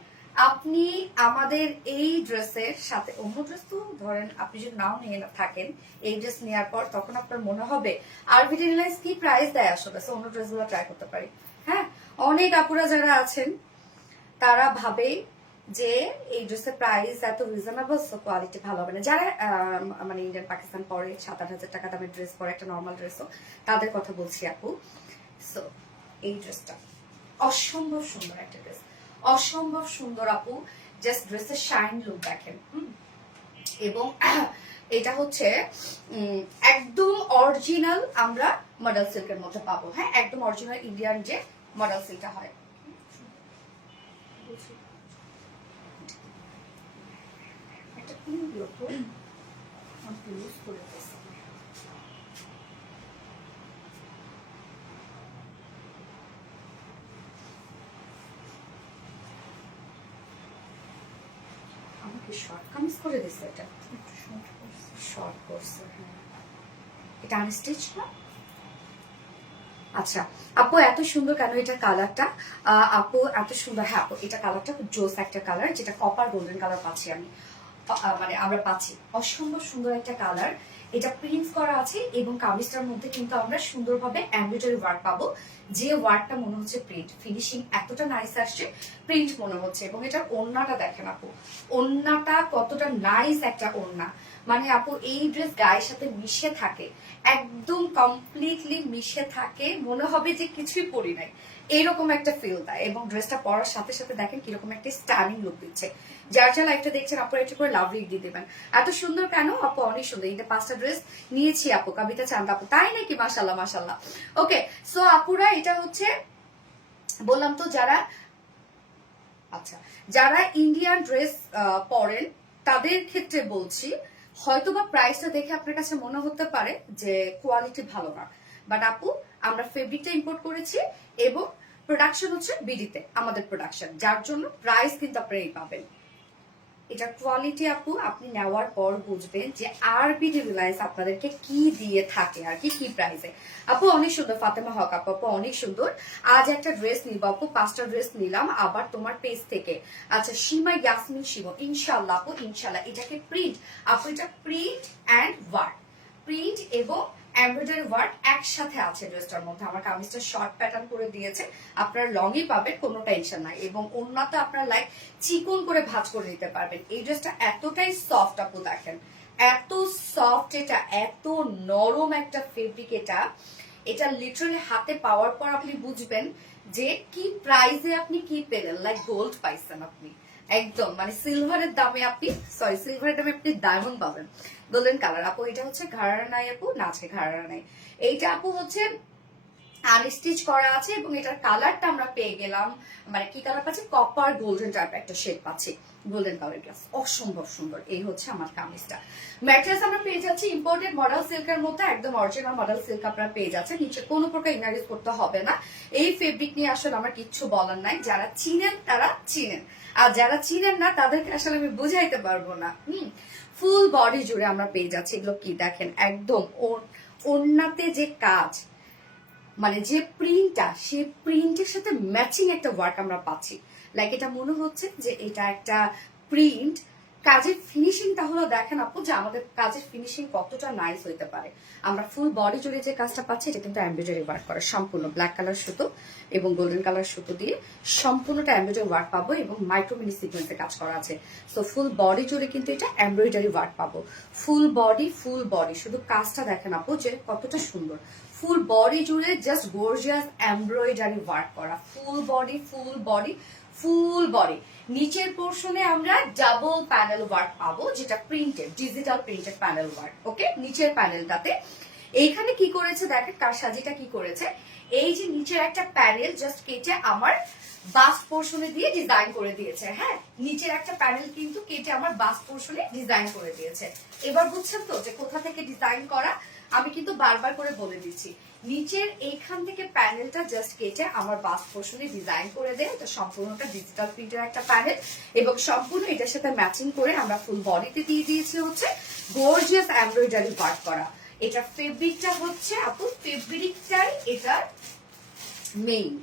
আপনি আমাদের এই ড্রেসের সাথে অন্য ড্রেস তো ধরেন আপনি যদি নাও নিয়ে থাকেন, এই ড্রেস নেওয়ার পর তখন আপনার মনে হবে আরবিডি রিলায়েন্স কি প্রাইস দেয় আসলে, অন্য ড্রেসগুলো ট্রাই করতে পারি। হ্যাঁ, অনেক আপুরা যারা আছেন তারা ভাবে যে এই ড্রেসের প্রাইস এত রিজনেবল, সো কোয়ালিটি ভালো হবে না। যারা মানে ইন্ডিয়ান পাকিস্তান পরে 7-8 হাজার টাকা দামের ড্রেস পরে, একটা নর্মাল ড্রেসও, তাদের কথা বলছি আপু। সো এই ড্রেসটা অসম্ভব সুন্দর একটা ড্রেস, অসম্ভব সুন্দর আপু, জাস্ট ড্রেসের শাইন লুক দেখেন। এবং এটা হচ্ছে একদম অরিজিনাল আমরা মডেল সিল্কের মধ্যে পাবো। হ্যাঁ, একদম অরিজিনাল ইন্ডিয়ান যে মডেল সিল্কটা হয়। একটা ইউজ করে আমাকে শর্ট কামিজ করে দিছে, এটা শর্ট করছে। হ্যাঁ, এটা আনস্টিচ না। আচ্ছা আপু এত সুন্দর কেন এটা কালারটা, আপু এত সুন্দর। হ্যাঁ আপু এটা কালারটা জোস একটা কালার, যেটা কপার গোল্ডেন কালার পাচ্ছি আমি, মানে আমরা পাচ্ছি অসম্ভব সুন্দর একটা কালার। এটা প্রিন্ট করা আছে এবং কামিজটার মধ্যে কিন্তু আমরা সুন্দরভাবে এমব্রয়ডারি ওয়ার্ক পাবো, যে ওয়ার্কটা মনে হচ্ছে প্রিন্ট, ফিনিশিং এতটা নাইস আসছে, প্রিন্ট মনে হচ্ছে। এবং এটার ওড়নাটা দেখেন আপু, ওড়নাটা কতটা নাইস একটা ওড়না, মানে আপু এই ড্রেস গায়ের সাথে মিশে থাকে, একদম কমপ্লিটলি মিশে থাকে, মনে হবে যে কিছুই পরি নাই, এইরকম একটা ফিল দেয়। এবং ড্রেসটা পরার সাথে সাথে দেখেন কিরকম একটা স্টাইলিং লুক দিচ্ছে। যার যার লাইফটা দেখছেন আপু একটু করে লাভ রিক দিয়ে দেবেন। এত সুন্দর কেন আপু, অনেক সুন্দর। এটা 5টা ড্রেস নিয়েছি আপু, কবিতা চাঁদ আপু, তাই নাকি? মাশাল্লাহ মাশাল্লাহ। ওকে, সো আপুরা এটা হচ্ছে বললাম তো, যারা আচ্ছা যারা ইন্ডিয়ান ড্রেস পরেন তাদের ক্ষেত্রে বলছি, হয়তোবা প্রাইসটা দেখে আপনার কাছে মনে হতে পারে যে কোয়ালিটি ভালো না, বাট আপু আমরা ফেব্রিকটা ইম্পোর্ট করেছি এবং প্রোডাকশন হচ্ছে বিডিতে আমাদের প্রোডাকশন, যার জন্য প্রাইস কিন্তু আপনারাই পাবেন। এটা কোয়ালিটি আপু আপনি নেওয়ার পর বুঝবেন যে আরবিডি রিলায়েন্স আপনাদেরকে কি দিয়ে থাকে আর কি কি প্রাইসে। আপু অনেক সুন্দর, ফাতেমা হক আপু, আপু অনেক সুন্দর। আজ একটা ড্রেস নিব আপু, 5টা ড্রেস নিলাম আবার তোমার পেজ থেকে। আচ্ছা সীমা ইয়াসমিন শিব, ইনশাল্লাহ আপু ইনশাল্লাহ। এটাকে প্রিন্ট আপু, এটা প্রিন্ট অ্যান্ড ওয়ার্ক, প্রিন্ট এবং এমব্রয়ডারি ওয়ার্ক একসাথে আছে ড্রেসটার মধ্যে। আমার কামিজটা শর্ট প্যাটার্ন করে দিয়েছে, আপনারা লংই পাবেন, কোনো টেনশন নাই। এবং ওন্নাটা আপনারা লাইক চিকন করে ভাঁজ করে নিতে পারবেন। এই ড্রেসটা এতটাই সফট আপু দেখেন, এত সফট, এটা এত নরম একটা ফেব্রিক, এটা এটা লিটারালি হাতে পাওয়ার পর আপনি বুঝবেন যে কি প্রাইসে আপনি কি পেলেন, লাইক গোল্ড পাইছেন আপনি একদম, মানে সিলভারের দামে আপনি সিলভারের দামে আপনি ডায়মন্ড পাবেন। গোল্ডেন কালার আপু, এটা হচ্ছে ঘাড়া নাই আপু, না আছে ঘাড়া নাই। এইটা আপু হচ্ছে আনস্টিচ করা আছে এবং এটার কালারটা আমরা পেয়ে গেলাম, মানে কি কালার পাচ্ছি, কপার গোল্ডেন টাইপের একটা শেড পাচ্ছি, গোল্ডেন কালার গ্লাস, অসম্ভব সুন্দর। এই হচ্ছে আমার কামিজটা। ম্যাট্রেস আমরা পেয়ে যাচ্ছি ইম্পোর্টেড মডেল সিল্কের মধ্যে, একদম অরিজিনাল মডেল সিল্ক আপনারা পেয়ে যাচ্ছেন, নিচে কোনো প্রকার ইনার ইউজ করতে হবে না। এই ফেব্রিক নিয়ে আসলে আমার কিচ্ছু বলার নাই, যারা চিনেন তারা চিনেন, আর যারা চিনেন না তাদেরকে আসলে আমি বুঝাইতে পারবো না। ফুল বডি জুড়ে আমরা পেয়ে যাচ্ছি, এগুলো কি দেখেন, একদম ওড়নাতে যে কাজ, মানে যে প্রিন্টটা, সেই প্রিন্টের সাথে ম্যাচিং একটা ওয়ার্ক আমরা পাচ্ছি। লাইক এটা মনে হচ্ছে যে এটা একটা প্রিন্ট। কাজের ফিনিশিংটা হলো দেখেন আপু, যে আমাদের কাজের ফিনিশিং কতটা নাইস হইতে পারে। আমরা ফুল বডি জুড়ে যে কাজটা পাচ্ছি, এটা কিন্তু এমব্রয়ডারি ওয়ার্ক করা, সম্পূর্ণ ব্ল্যাক কালার সুতো এবং গোল্ডেন কালার সুতো দিয়ে সম্পূর্ণটা এমব্রয়ডারি ওয়ার্ক পাবো এবং মাইক্রো মিনি সিকোয়েন্সে কাজ করা আছে। সো ফুল বডি জুড়ে কিন্তু এটা এমব্রয়ডারি ওয়ার্ক পাবো, ফুল বডি। শুধু কাজটা দেখেন আপু যে কতটা সুন্দর, ফুল বডি জুড়ে জাস্ট গর্জিয়াস এমব্রয়ডারি ওয়ার্ক করা, ফুল বডি। নিচের পোর্শনে আমরা ডাবল প্যানেল ওয়ার্ক পাবো, যেটা printed, digital printed panel work. Okay, নিচের প্যানেলটাতে এইখানে কি করেছে দেখেন, কারসাজিটা কি করেছে, এই যে নিচের একটা প্যানেল জাস্ট কেটে আমার বাস্ট পোর্শনে দিয়ে ডিজাইন করে দিয়েছে। হ্যাঁ, নিচের একটা প্যানেল কিন্তু কেটে আমার বাস্ট পোর্শনে ডিজাইন করে দিয়েছে। এবার বুঝছেন তো যে কোথা থেকে ডিজাইন করা, আমি কিন্তু বারবার করে বলে দিচ্ছি, নিচের এইখান থেকে প্যানেলটা জাস্ট কেটে আমার বাস্ট পোর্শনে ডিজাইন করে দেয়। এটা সম্পূর্ণটা ডিজিটাল প্রিন্টের একটা প্যানেল এবং সম্পূর্ণ এটার সাথে ম্যাচিং করে আমরা ফুল বডিতে দিয়ে দিয়েছি হচ্ছে গর্জিয়াস এমব্রয়ডারি ওয়ার্ক করা। এটা ফেব্রিকটা হচ্ছে আপু, ফেব্রিকটাই এটার মেইন,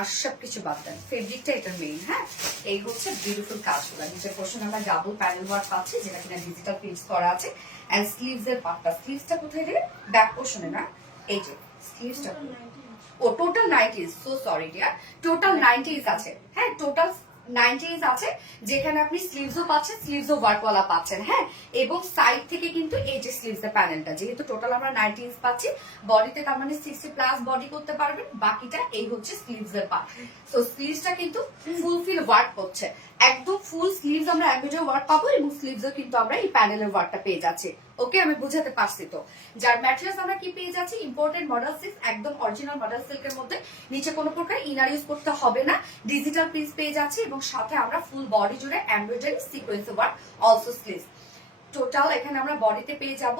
আর সবকিছু বাদ দেন, ফেব্রিকটা এটা মেইন। হ্যাঁ, এই হচ্ছে বিউটিফুল কাজগুলো। নিচের পোর্শনে আমরা ডাবল প্যানেল ওয়ার্ক পাচ্ছি, যেটা কিনা ডিজিটাল প্রিন্টস করা আছে। এন্ড স্লিভস এর পার্টটা, স্লিভসটা কোথায় রে, ব্যাক পোর্শনে না, এই যে স্লিভসটা, ও total 90, so sorry dear, total 90 আছে। হ্যাঁ, টোটাল 90 আছে, যেখানে আপনি স্লিভসও পাচ্ছেন, স্লিভসও ওয়ার্কওয়ালা পাচ্ছেন। হ্যাঁ, এবং সাইড থেকে কিন্তু এই যে স্লিভস এর প্যানেলটা, যেহেতু টোটাল আমরা 90 পাচ্ছি, বডিতে তার মানে 60 প্লাস বডি করতে পারবেন, বাকিটা এই হচ্ছে স্লিভস এর পার্ট। সো স্লিভসটা কিন্তু ফুলফিল ওয়ার্ক করছে, একদম ফুল স্লিভস আমরা এমব্রয়ডারি ওয়ার্ক পাবো এবং স্লিভসও কিন্তু আমরা এই প্যানেলের ওয়ার্কটা পেয়ে যাচ্ছি। ওকে, আমি বুঝাতে পারছি তো। যার ম্যাটেরিয়ালস আমরা কি পেয়ে যাচ্ছি, ইম্পোর্টেড মডেল সিল্ক, একদম অরিজিনাল মডেল সিল্কের মধ্যে, নিচে কোনো প্রকার ইনার ইউজ করতে হবে না, ডিজিটাল প্রিন্টস পেয়ে যাচ্ছি এবং সাথে আমরা ফুল বডি জুড়ে embroidery sequence work, also sleeves. Total এখানে আমরা বডিতে পেয়ে যাব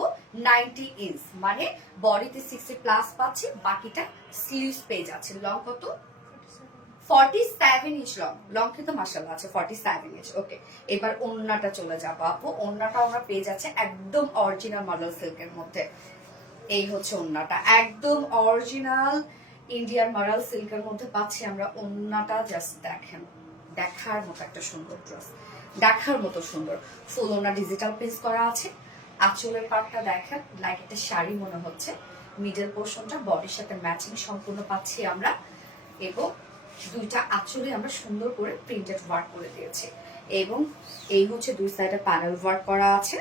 90 ইঞ্চ, মানে বডিতে 60 প্লাস পাচ্ছি, বাকিটা স্লিভস পেয়ে যাচ্ছে। লং কত, 47 ইঞ্চ লং কিন্তু মাশাআল্লাহ আছে 47 ইঞ্চ। ওকে, এবার ওড়নাটা চলে যাবো আপু, ওড়নাটা আমরা পেয়ে যাচ্ছে একদম অরিজিনাল মডেল সিল্কের মধ্যে। এই হচ্ছে ওড়নাটা, একদম অরিজিনাল ইন্ডিয়ান মডেল সিল্কের মধ্যে পাচ্ছি আমরা ওড়নাটা। জাস্ট দেখেন, দেখার মতো একটা সুন্দর ড্রেস, দেখার মতো সুন্দর। ফুল ওড়না ডিজিটাল প্রিন্টস করা আছে। আঁচলের পার্টটা দেখেন, লাইক একটা শাড়ি মনে হচ্ছে। মিডল পোর্শনটা বডির সাথে ম্যাচিং সম্পূর্ণ পাচ্ছি আমরা, এবং দুইটা আঁচলে আমরা সুন্দর করে প্রিন্টেড ওয়ার্ক করে দিয়েছি এবং এই হচ্ছে দুই সাইডে প্যানেল ওয়ার্ক করা আছে,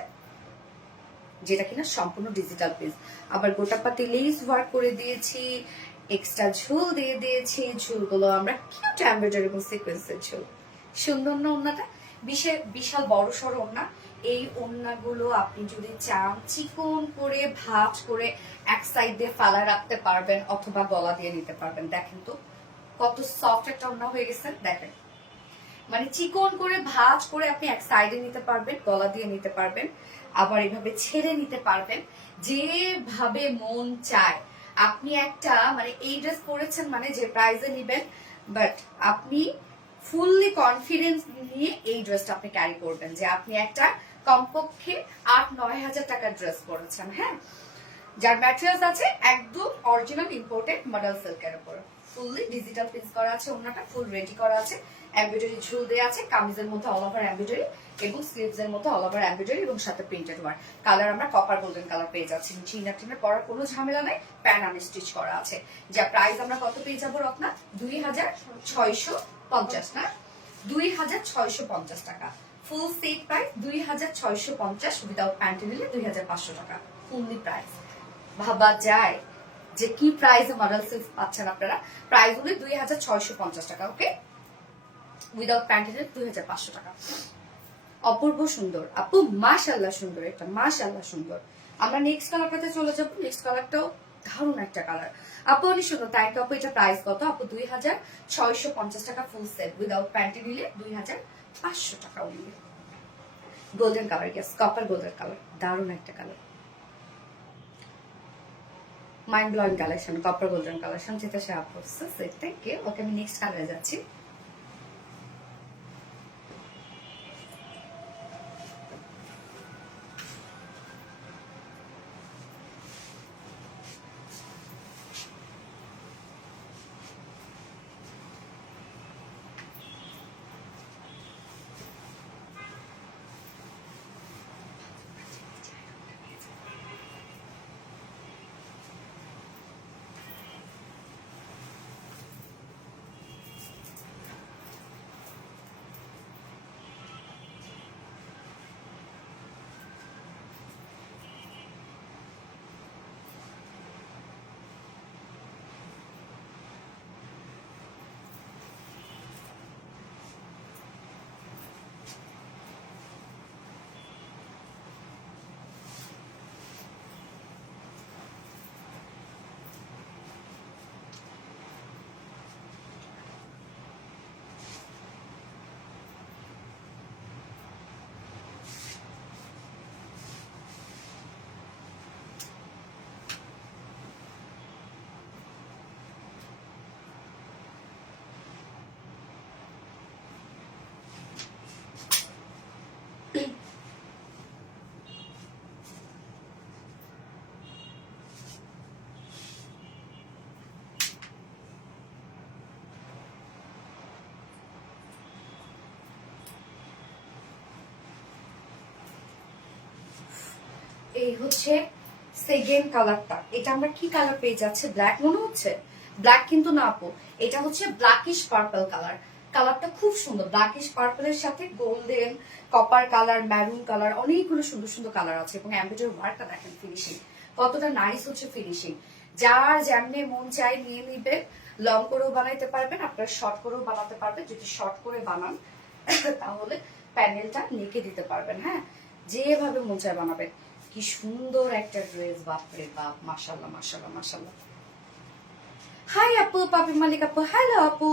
যেটা কিনা সম্পূর্ণ ডিজিটাল প্রিন্ট। আবার গোটাপাতি লেস ওয়ার্ক করে দিয়েছি, এক্সট্রা ঝুল দিয়ে দিয়েছি, ঝুলগুলো আমরা কিউট এমব্রয়ডারি এবং সিকোয়েন্সের ঝুল। সুন্দর না ওড়নাটা, বিশাল বড় সড় ওড়না। এই ওড়নাগুলো আপনি যদি চান চিকন করে ভাঁজ করে এক সাইড দিয়ে ফালা রাখতে পারবেন অথবা গলা দিয়ে নিতে পারবেন। দেখেন তো কত সফট একটা ওড়না হয়ে গেছে, দেখেন, মানে চিকন করে ভাঁজ করে আপনি এক সাইডে নিতে পারবেন, গলা দিয়ে নিতে পারবেন, আবার এভাবে ছেড়ে নিতে পারবেন, যেভাবে মন চায়। আপনি একটা মানে এই ড্রেস পরেছেন মানে যে প্রাইসে নিবেন, বাট আপনি ফুললি কনফিডেন্স নিয়ে এই ড্রেসটা আপনি ক্যারি করবেন যে আপনি একটা কমপক্ষে 8-9 হাজার টাকার ড্রেস পরেছেন। হ্যাঁ, যার ম্যাটেরিয়ালস আছে একদম অরিজিনাল ইম্পোর্টেড মডেল সিল্কের উপর, ফুললি ডিজিটাল প্রিন্টস করা আছে, ওনাটা ফুল রেডি করা আছে, এমব্রয়ডারি ঝুল দেওয়া আছে, কামিজের মধ্যে অল ওভার এমব্রয়ডারি এবং স্লিভস এর মধ্যে অল ওভার এমব্রয়ডারি এবং সাথে প্রিন্টেড ওয়ার্ক। কালার আমরা কপার গোল্ডেন কালার পেয়ে যাচ্ছি, চিনা টিনে পরার কোনো ঝামেলা নাই, প্যান আন স্টিচ করা আছে। যা প্রাইস আমরা কত পেয়ে যাবো রত্না, 2650 না, 2650 টাকা। Full set price 2650, without pant নিলে 2500 টাকা ফুললি প্রাইস। ভাবা যায় যে কি প্রাইসে মডেল সিল্ক পাচ্ছেন আপনারা। প্রাইস হলো 2650 টাকা। ওকে, উইদাউট প্যান্টের 2500 টাকা। অপূর্ব সুন্দর আপু, মাশাআল্লাহ সুন্দর, এটা মাশাআল্লাহ সুন্দর। আমরা নেক্সট কালারটাতে চলে যাবো। নেক্সট কালারটাও দারুণ একটা কালার আপু, অনেক সুন্দর। তাই তো আপু, এটা প্রাইস কত আপু? 2650 টাকা ফুল সেট, উইদাউট প্যান্টি নিলে 2500 টাকা উঠবে। Golden colour, yes copper golden colour, দারুণ একটা colour, mind blowing collection, copper golden collection, যেটা সে আপু থ্যাংক ইউ। ওকে, আমি নেক্সট কালারে যাচ্ছি। এই হচ্ছে সেকেন্ড কালারটা। এটা আমরা কি কালার পেয়ে যাচ্ছে? ব্ল্যাক মনে হচ্ছে, ব্ল্যাক কিন্তু না আপু, এটা হচ্ছে ব্ল্যাকিশ পার্পল কালার। কালারটা খুব সুন্দর, ব্ল্যাকিশ পার্পলের সাথে golden, copper colour, maroon colour, অনেকগুলো সুন্দর সুন্দর কালার আছে। এবং এমব্রয়ডারি ওয়ার্কটা দেখেন, ফিনিশিং কতটা নাইস হচ্ছে ফিনিশিং। যার যেমনি মন চাই নিয়ে নিবে, লং করেও বানাইতে পারবেন, আপনার শর্ট করেও বানাতে পারবেন। যদি শর্ট করে বানান তাহলে প্যানেলটা নেকে দিতে পারবেন। হ্যাঁ, যেভাবে মন চায় বানাবেন। কি সুন্দর একটা ড্রেস, বাপরে বাপ, মাশাআল্লাহ মাশাআল্লাহ মাশাআল্লাহ। হাই আপু, পাপি মালিক আপু, হ্যালো আপু।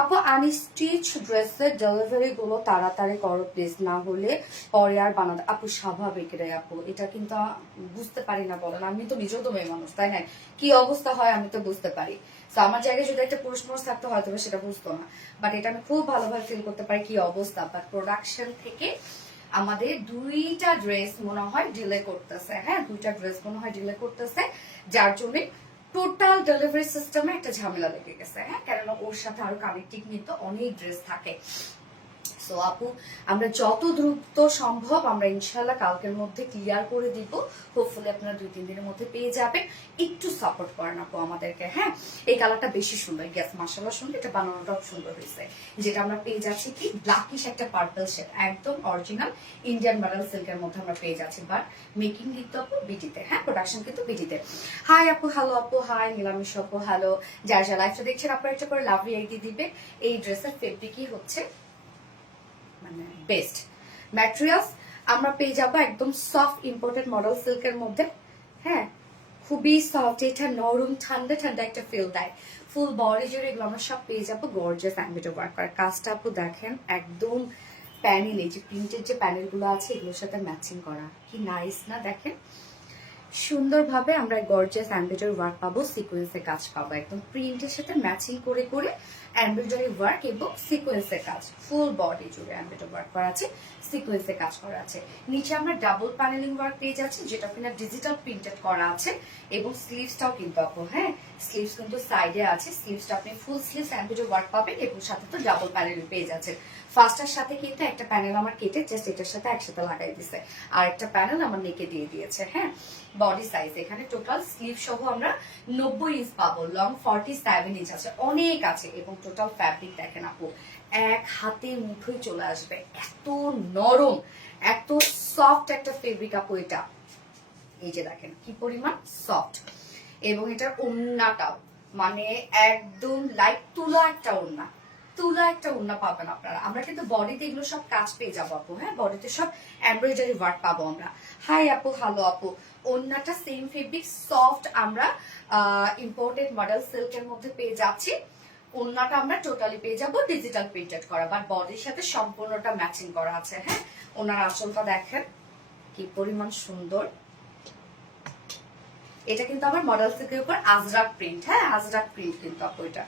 আপু, আনস্টিচ ড্রেসের ডেলিভারি গুলো তাড়াতাড়ি করো প্লিজ, না হলে পরে আর বানাতে। আপু স্বাভাবিক রে আপু, এটা কিন্তু বুঝতে পারি না বলেন, আমি তো নিজেও তো মেয়ে মানুষ, তাই না? কি অবস্থা হয় আমি তো বুঝতে পারি। তো আমার জায়গায় যদি একটা পুরুষ মানুষ থাকতো হয়তো সেটা বুঝতো না, বাট এটা আমি খুব ভালোভাবে ফিল করতে পারি কি অবস্থা। বাট প্রোডাকশন থেকে আমাদের দুইটা ড্রেস মনে হয় ডিলে করতেছে। হ্যাঁ, দুইটা ড্রেস মনে হয় ডিলে করতেছে, যার জন্য টোটাল ডেলিভারি সিস্টেমে একটা ঝামেলা লেগে গেছে। হ্যাঁ, কেননা ওর সাথে আরো কানেক্টিং নিতে অনেক ড্রেস থাকে। সো আপু, আমরা যত দ্রুত সম্ভব আমরা ইনশাল্লাহ কালকের মধ্যে ক্লিয়ার করে দিব। হোপফুলি আপনারা 2-3 দিনের মধ্যে পেয়ে যাবেন। একটু সাপোর্ট করেন আপু আমাদেরকে। হ্যাঁ, এই কালারটা বেশি সুন্দর, গ্যাস মাশাআল্লাহ সুন্দর, এটা বানানোটাও সুন্দর হয়েছে। যেটা আমরা পেয়ে যাচ্ছি কি ব্ল্যাকিশ একটা পার্পল শেড, একদম অরিজিনাল ইন্ডিয়ান মডেল সিল্কের মধ্যে আমরা পেয়ে যাচ্ছি। বাট মেকিং কিন্তু আপু বিটিতে। হ্যাঁ, প্রোডাকশন কিন্তু বিটিতে। হাই আপু, হ্যালো আপু, হাই নীলামিশ আপু, হ্যালো। যারা যারা লাইভটা দেখছেন আপনারা একটা করে লাভলি আইডি দিবে। এই ড্রেসের ফেব্রিকই হচ্ছে মানে বেস্ট ম্যাটেরিয়ালস। আমরা পেয়ে যাবো একদম সফট ইম্পোর্টেড মডেল সিল্কের মধ্যে। হ্যাঁ, খুবই সফট, এটা নরম ঠান্ডা ঠান্ডা একটা ফিল দেয়। ফুল বডি জুড়ে এগুলো আমরা সব পেয়ে যাবো গর্জিয়াস এমব্রয়ডারি ওয়ার্ক করা। কাজটা আপু দেখেন, একদম প্যানেল, এই যে প্রিন্টেড যে প্যানেল গুলো আছে এগুলোর সাথে ম্যাচিং করা, কি নাইস না? দেখেন সুন্দরভাবে আমরা গর্জিয়াস এমব্রয়ডারি ওয়ার্ক পাবো, সিকোয়েন্সের কাজ পাবো, একদম প্রিন্টের সাথে ম্যাচিং করে করে এমব্রয়ডারি ওয়ার্ক এবং সিকোয়েন্সের কাজ। ফুল বডি জুড়ে এমব্রয়ডারি ওয়ার্ক করা আছে, সিকোয়েন্সের কাজ করা আছে। নিচে আমরা ডাবল প্যানেলিং ওয়ার্ক পেয়ে যাচ্ছি, যেটা কিনা ডিজিটাল প্রিন্টেড করা আছে। এবং স্লিভসটাও কিন্তু আপু, হ্যাঁ স্লিভস কিন্তু সাইডে আছে, স্লিভসটা আপনি ফুল স্লিভস এমব্রয়ডারি ওয়ার্ক পাবেন এবং সাথে তো ডাবল প্যানেলিং পেয়ে যাচ্ছেন। ফার্স্টের সাথে কিন্তু একটা প্যানেল আমার কেটে জাস্ট এটার সাথে একসাথে লাগাই দিছে, আর একটা প্যানেল আমার নেকে দিয়ে দিয়েছে। হ্যাঁ, বডি সাইজ এখানে টোটাল স্লিভ সহ আমরা 90 ইঞ্চ পাবো, লং 47 ইঞ্চ আছে, অনেক আছে। এবং টোটাল ফ্যাব্রিক দেখেন আপু, এক হাতে মুঠোই চলে আসবে, এত নরম, এত সফট একটা ফেব্রিক আপু এটা। এই যে দেখেন কি পরিমাণ সফট। এবং এটার ওড়নাটাও মানে একদম লাইক তুলা একটা ওড়না পাবেন আপনারা। আমরা কিন্তু বডিতে এগুলো সব কাজ পেয়ে যাবো আপু, হ্যাঁ বডিতে সব এমব্রয়ডারি ওয়ার্ক পাবো আমরা। হাই আপু, হ্যালো আপু। ওড়নাটা সেম ফেব্রিক সফট, আমরা ইম্পোর্টেড মডেল সিল্কের মধ্যে পেয়ে যাচ্ছি। ওড়নাটা আমরা টোটালি পেয়ে যাবো ডিজিটাল প্রিন্টেড করা, বাট বডির সাথে সম্পূর্ণটা ম্যাচিং করা আছে। হ্যাঁ, ওনার আঁচলটা দেখেন কি পরিমাণ সুন্দর। এটা কিন্তু আমার মডেল সিল্কের উপর আজরাক প্রিন্ট, হ্যাঁ আজরাক প্রিন্ট কিন্তু আপু এটা।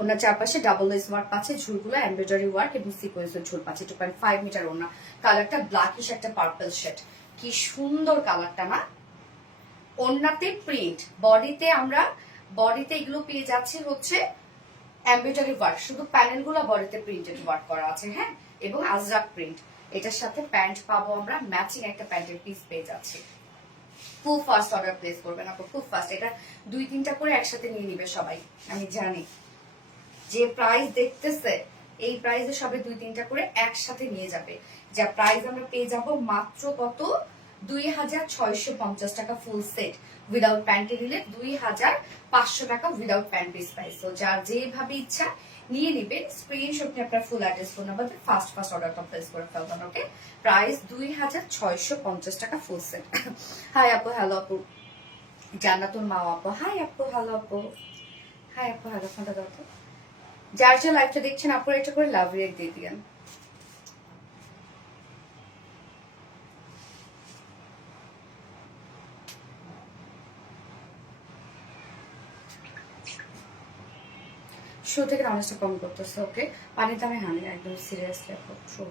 ওনার চারপাশে ডাবল লেস ওয়ার্ক পাচ্ছে, ঝুলগুলো এমব্রয়ডারি ওয়ার্ক এবং সিকোয়েন্সের ঝুল পাচ্ছে। 2.5 মিটার ওনা, কালারটা ব্ল্যাকিশ একটা পার্পল শেড, কি সুন্দর কালারটা না। ওনাতে প্রিন্ট, বডিতে এগুলো পেয়ে যাচ্ছে হচ্ছে এমব্রয়ডারি ওয়ার্ক, শুধু প্যানেলগুলো বডিতে প্রিন্টেড ওয়ার্ক করা আছে। হ্যাঁ, এবং আজরাক প্রিন্ট। এটার সাথে প্যান্ট পাবো আমরা, ম্যাচিং একটা প্যান্টের পিস পেয়ে যাচ্ছি। খুব ফাস্ট অর্ডার প্লেস করবেন আপু, খুব ফাস্ট। এটা 2-3টা করে একসাথে নিয়ে নিবে সবাই, আমি জানি। যে প্রাইস দেখতেছে এই প্রাইসে সবে 2-3টা করে একসাথে নিয়ে যাবে। যা প্রাইস আমরা পেয়ে যাব মাত্র কত, 2650 টাকা ফুল সেট, উইদাউট প্যান্টে নিলে 2500 টাকা উইদাউট প্যান্ট পিস প্রাইস। তো যার যেভাবে ইচ্ছা নিয়ে নেবেন, স্ক্রিনশট নিয়ে আপনার full address phone number fast অর্ডারটা প্লেস করে ফেলবেন। ওকে, প্রাইস 2650 টাকা ফুল সেট। হাই আপু, হ্যালো আপু। জান্নাতুল মা আপু, হাই আপু, হ্যালো আপু। হাই আপু, হ্যালো। ফোনটা দাও তো। যার যে লাইভটা দেখছেন আপনারা একটা করে লাভ রিয়েক্ট দিয়ে দিয়েন। শো থেকে অনেকটা কম করতেছে। ওকে, পানিতে আমি হানি একদম সিরিয়াসলি আপু। শো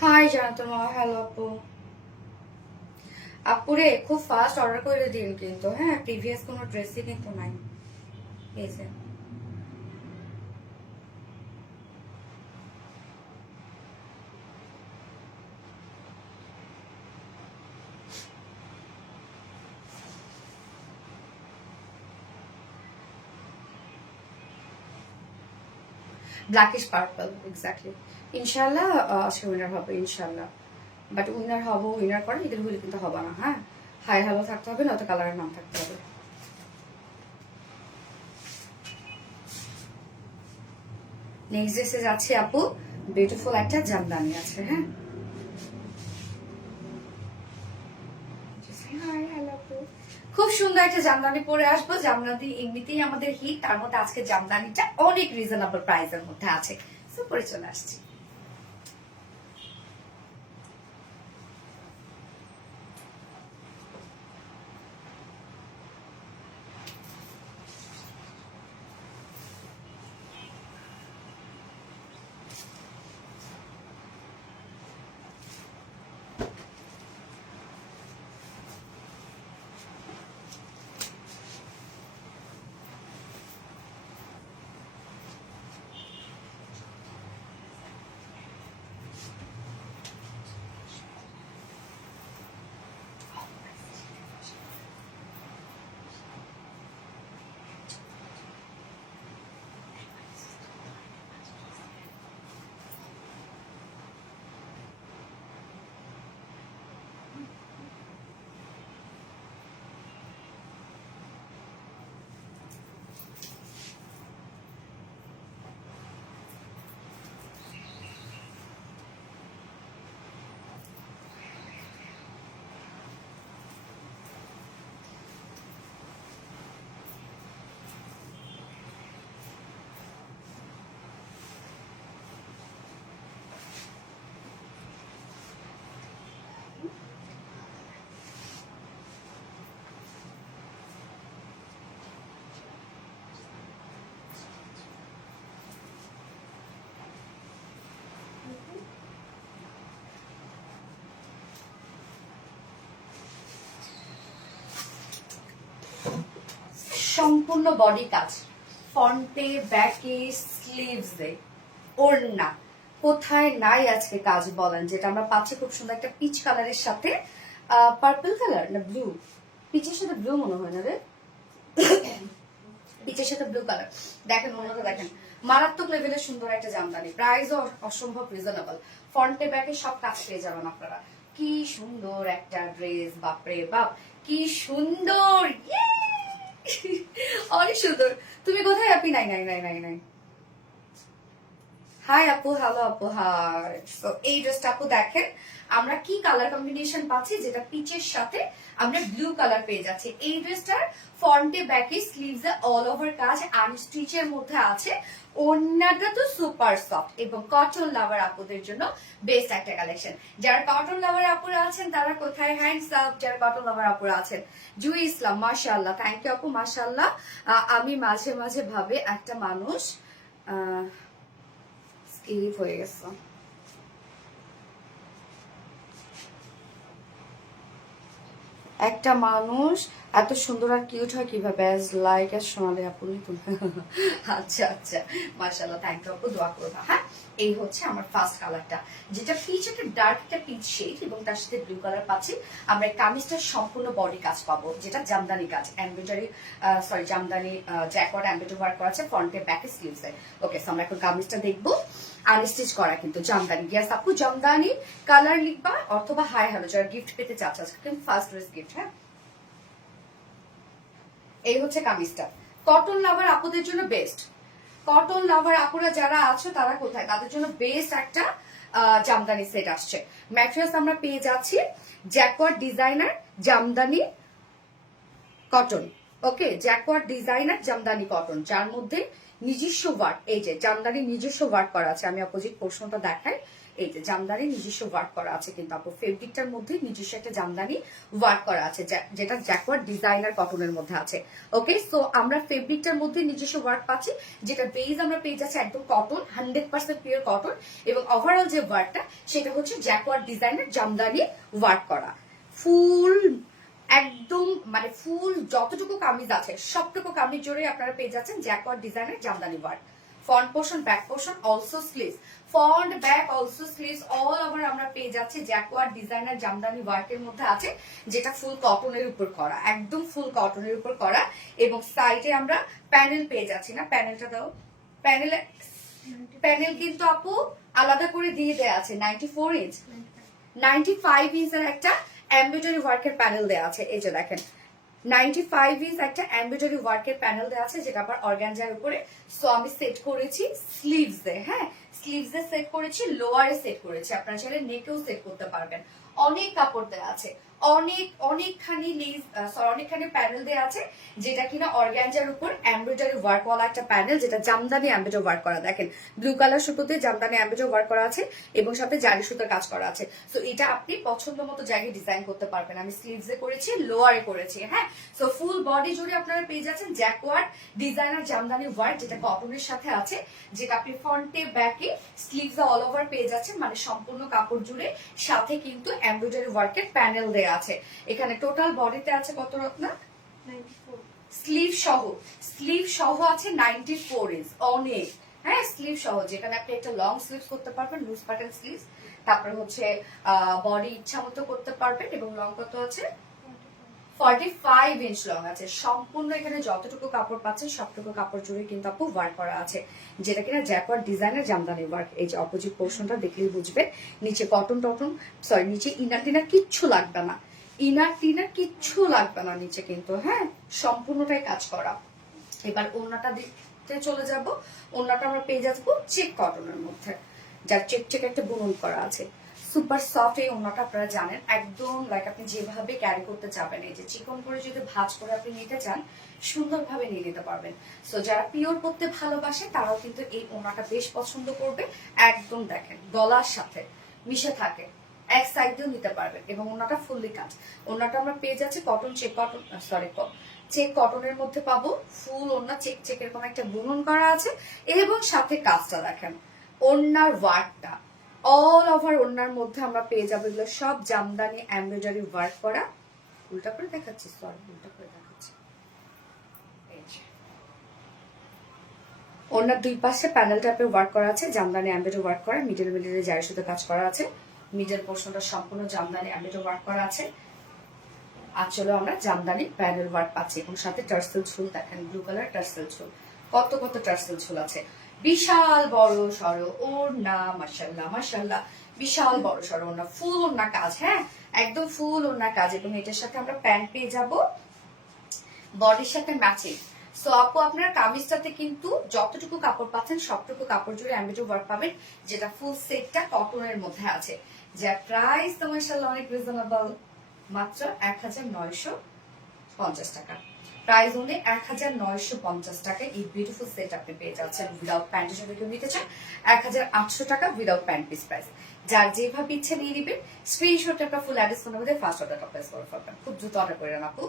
হাই জানাতুল মা, হ্যালো আপু। আপুরে খুব ফাস্ট অর্ডার করে দিন কিন্তু, হ্যাঁ প্রিভিয়াস কোনো ড্রেসই কিন্তু নাই। এই যে ব্ল্যাকিশ পার্পল, এক্স্যাক্টলি। ইনশাল্লাহ আজকে উইনার হবে ইনশাল্লাহ, বাট উইনার করে ঈদের হলে কিন্তু হবে না। হ্যাঁ, হাই হ্যালো থাকতে হবে, নয়তো কালারের নাম থাকতে হবে। নেক্সট ড্রেসে যাচ্ছে আপু, বিউটিফুল একটা জামদানি আছে। হ্যাঁ, খুব সুন্দর একটা জামদানি পরে আসবো। জামদানি এমনিতেই আমাদের হিট, তার মধ্যে আজকে জামদানিটা অনেক রিজনেবল প্রাইসের মধ্যে আছে। সো পরে চলে আসছি। সম্পূর্ণ বডি কাজ, ফ্রন্টে ব্যাকে স্লিভসে ওড়না, কোথায় নাই আজকে কাজ বলেন, যেটা আমরা পাচ্ছি খুব সুন্দর একটা পিচ কালারের সাথে পার্পল কালার না ব্লু, পিচের সাথে ব্লু মনে হয় না রে, পিচের সাথে ব্লু কালার। দেখেন ওনাটা দেখেন, মারাত্মক লেভেলের সুন্দর একটা জামদানি, প্রাইসও অসম্ভব রিজনেবল, ফ্রন্টে ব্যাকে সব কাজ পেয়ে যাবেন আপনারা। কি সুন্দর একটা ড্রেস, বাপরে বাপ কি সুন্দর, অনেক সুন্দর। তুমি কোথায় আপনি? নাই নাই নাই নাই নাই হাই আপু, হ্যালো আপু, হাই। তো এই ড্রেসটা আপু দেখেন আমরা কি কালার কম্বিনেশন পাচ্ছি, যেটা পিচের সাথে আমরা ব্লু কালার পেয়ে যাচ্ছি। এই ড্রেসটার ফ্রন্টে ব্যাকে স্লিভসে অল ওভার কাজ আনস্টিচের মধ্যে আছে। ওড়নাটা তো সুপার সফট এবং কটন লাভার আপুদের জন্য বেস্ট একটা কালেকশন। যারা কটন লাভার আপুরা আছেন তারা কোথায়? হ্যান্ডস আপ যারা কটন লাভার আপুরা আছেন। জুই ইসলাম, মাশাআল্লাহ, থ্যাংক ইউ আপু, মাশাআল্লাহ। আমি মাঝে মাঝে ভাবে একটা মানুষ স্কিপ হয়ে গেছে। একটা মানুষ এত সুন্দর আর কিউট হয় কিভাবে? লাইক সোনালি আপু। আচ্ছা আচ্ছা, মাশাআল্লাহ, থ্যাংক ইউ আপু, দোয়া করবা। হ্যাঁ, এই হচ্ছে আমার ফার্স্ট কালারটা, যেটা পিচ, একটা ডার্ক একটা পিচ শেড এবং তার সাথে ব্লু কালার পাচ্ছি। আমরা এই কামিজটার সম্পূর্ণ বডি কাজ পাবো, যেটা জামদানি কাজ, embroidery Jamdani jacquard embroidery work করা আছে ফ্রন্টে ব্যাকে স্লিভসে। ওকে, সো আমরা এখন কামিজটা দেখবো। আনস্টিচ করা কিন্তু জামদানি। ইয়াস আপু, জামদানি কালার লিখবা অথবা হাই হ্যালো যারা গিফট পেতে চাচ্ছে, কিন্তু ফার্স্ট ড্রেস গিফট। হ্যাঁ, এই হচ্ছে কামিজটা। কটন লাভার আপুদের জন্য বেস্ট। কটন লাভার আপুরা যারা আছো তারা কোথায়? তাদের জন্য বেস্ট একটা জামদানি সেট আসছে। ম্যাট্রিয়াস আমরা পেয়ে যাচ্ছি জ্যাকওয়ার্ড ডিজাইনার জামদানি কটন। ওকে, জ্যাকওয়ার্ড ডিজাইনার জামদানি কটন, যার মধ্যে নিজস্ব ওয়ার্ক, এই যে জামদানি নিজস্ব ওয়ার্ক করা আছে। আমি অপোজিট পোর্শনটা দেখাই। এই যে জামদানি নিজস্ব ওয়ার্ক করা আছে, কিন্তু আপু ফেব্রিকটার মধ্যে নিজস্ব একটা জামদানি ওয়ার্ক করা আছে, যেটা জ্যাকওয়ার্ড ডিজাইনার কটনের মধ্যে আছে। ওকে, সো আমরা ফেব্রিকটার মধ্যে নিজস্ব ওয়ার্ক পাচ্ছি, যেটা বেজ আমরা পেয়ে যাচ্ছি একদম কটন, 100% পিওর কটন, এবং ওভারঅল যে ওয়ার্কটা সেটা হচ্ছে জ্যাকওয়ার্ড ডিজাইনার জামদানি ওয়ার্ক করা। ফুল একদম মানে ফুল যতটুকু কামিজ আছে সবটুকু কামিজ জুড়ে আপনারা পেয়ে যাচ্ছেন জ্যাকওয়ার্ড ডিজাইনের Jamdani work. Front portion, back portion, also sleeves, front back also sleeves all over আমরা পেয়ে যাচ্ছি জ্যাকওয়ার্ড ডিজাইনার জামদানি ওয়ার্কের মধ্যে আছে, যেটা ফুল কটনের উপর করা, একদম ফুল কটনের উপর করা। এবং সাইডে আমরা প্যানেল পেয়ে যাচ্ছি। না, প্যানেলটা দাও। প্যানেল কিন্তু আপু আলাদা করে দিয়ে দেয়া আছে 94 ইঞ্চ, 95 ইঞ্চের একটা এমব্রয়ডারি ওয়ার্কের প্যানেল দেওয়া আছে। এই যে দেখেন 95 ইঞ্চ একটা এমব্রয়ডারি ওয়ার্কের প্যানেল দেওয়া আছে, যেটা আবার অর্গানজার উপরে। সো আমি সেট করেছি স্লিভসে। হ্যাঁ, স্লিভসে সেট করেছি, লোয়ারে সেট করেছি, আপনারা চাইলে নেকেও সেট করতে পারবেন। অনেক কাপড় দেওয়া আছে, অনেকখানি অনেকখানি প্যানেল দেওয়া আছে, যেটা কিনা অর্গানজার উপর এমব্রয়ডারি ওয়ার্ক ওয়ালা একটা প্যানেল, যেটা জামদানি এমব্রয়ডারি ওয়ার্ক করা। দেখেন ব্লু কালার সুতোতে জামদানি এমব্রয়ডারি ওয়ার্ক করা আছে এবং সাথে জারি সুতার কাজ করা আছে। সো এটা আপনি পছন্দ মতো জায়গায় ডিজাইন করতে পারবেন। আমি স্লিভসে করেছি, লোয়ারে করেছি। হ্যাঁ, সো ফুল বডি জুড়ে আপনারা পেয়ে যাচ্ছেন জ্যাকওয়ার্ড ডিজাইনার জামদানি ওয়ার্ক, যেটা কটনের সাথে আছে, যেটা আপনি ফ্রন্টে ব্যাকে স্লিভসে অল ওভার পেয়ে যাচ্ছেন, মানে সম্পূর্ণ কাপড় জুড়ে, সাথে কিন্তু এমব্রয়ডারি ওয়ার্কের প্যানেল দেয়া আছে। এখানে টোটাল বডিতে আছে কত রত্না? 94। স্লিভ সহ আছে 94 ইঞ্চ, অনেক। হ্যাঁ, স্লিভ সহ, যেখানে আপনি একটা লং স্লিভস করতে পারবেন, লুজ বাটন স্লিভস, তারপরে হচ্ছে বডি ইচ্ছা মতো করতে পারবেন। এবং লং কত আছে? 45 ইঞ্চ লং আছে। সম্পূর্ণ এখানে যতটুকু কাপড় পাচ্ছেন সবটুকু কাপড় জুড়ে কিন্তু আপু ওয়ার্ক করা আছে, যেটা কিনা জ্যাকওয়ার্ড ডিজাইনের জামদানি ওয়ার্ক। এই যে অপোজিট পোর্শনটা দেখলেই বুঝবে। নিচে কটন নিচে ইনার টিনার কিচ্ছু লাগবে না, ইনার টিনার কিচ্ছু লাগবে না নিচে কিন্তু। হ্যাঁ, সম্পূর্ণটাই কাজ করা। এবার ওড়নাটা দিতে চলে যাব। ওড়নাটা আমরা পেয়ে যাবো চেক কটনের মধ্যে, যার চেক একটা বুনন করা আছে। সুপার সফট এই ওড়নাটা, আপনারা জানেন একদম লাইক আপনি যেভাবে ক্যারি করতে চাবেন, এই যে চিকন করে যদি ভাঁজ করে আপনি নিতে চান সুন্দরভাবে নিয়ে নিতে পারবেন। সো যারা পিওর পরতে ভালোবাসে তারাও কিন্তু এই ওড়নাটা বেশ পছন্দ করবে। একদম দেখেন গলার সাথে মিশে থাকে, এক সাইড দিয়েও নিতে পারবেন। এবং ওড়নাটা ফুললি কাট। ওড়নাটা আমরা পেয়ে যাচ্ছি চেক কটনের মধ্যে পাবো। ফুল ওড়না চেকের কোন একটা বুনন করা আছে, এবং সাথে কাজটা দেখেন, ওড়নার ওয়ার্কটা অল ওভার ওড়নার মধ্যে আমরা পেয়ে যাবো। এগুলো সব জামদানি এমব্রয়ডারি ওয়ার্ক করা। উল্টা করে দেখাচ্ছি, ওড়নার দুই পাশে প্যানেল টাইপের ওয়ার্ক করা আছে, জামদানি এমব্রয়ডারি ওয়ার্ক করা, মিডলে জারি সুতো কাজ করা আছে। মিডল পোর্শনটা সম্পূর্ণ জামদানি এমব্রয়ডারি ওয়ার্ক করা আছে। আঁচলে আমরা জামদানি প্যানেল ওয়ার্ক পাচ্ছি এবং সাথে টার্সেল ঝুল দেখেন, ব্লু কালার টার্সেল ঝুল, কত কত টার্সেল ঝুল আছে। বিশাল বড় সড়ো ওড়না, মাশাআল্লাহ মাশাআল্লাহ, বিশাল বড় সড়ো ওড়না, ফুল ওড়না কাজ, হ্যাঁ একদম ফুল ওড়না কাজ। এবং এটার সাথে আমরা প্যান্ট পেয়ে যাব বডির সাথে ম্যাচিং। সো আপু আপনার কামিজটাতে কিন্তু যতটুকু কাপড় পাচ্ছেন সবটুকু কাপড় জুড়ে এমব্রয়ডারি ওয়ার্ক পাবেন, যেটা ফুল সেটটা কটনের মধ্যে আছে, যার প্রাইস তো মাশাআল্লাহ অনেক রিজনেবল, মাত্র 1950 টাকা। প্রাইস অনলি 1950 টাকায় এই বিউটিফুল সেট আপনি পেয়ে যাচ্ছেন উইদাউট প্যান্টের সাথে। কেউ নিতে চান 1800 টাকা উইদাউট প্যান্ট পিস প্রাইস। যার যেভাবে ইচ্ছে নিয়ে নিবেন, স্ক্রিনশট একটা ফুল অ্যাড্রেস ফোন নাম্বার দিয়ে ফার্স্ট অর্ডারটা প্লেস করে ফেলবেন। খুব দ্রুত অর্ডার করে নেন আপু।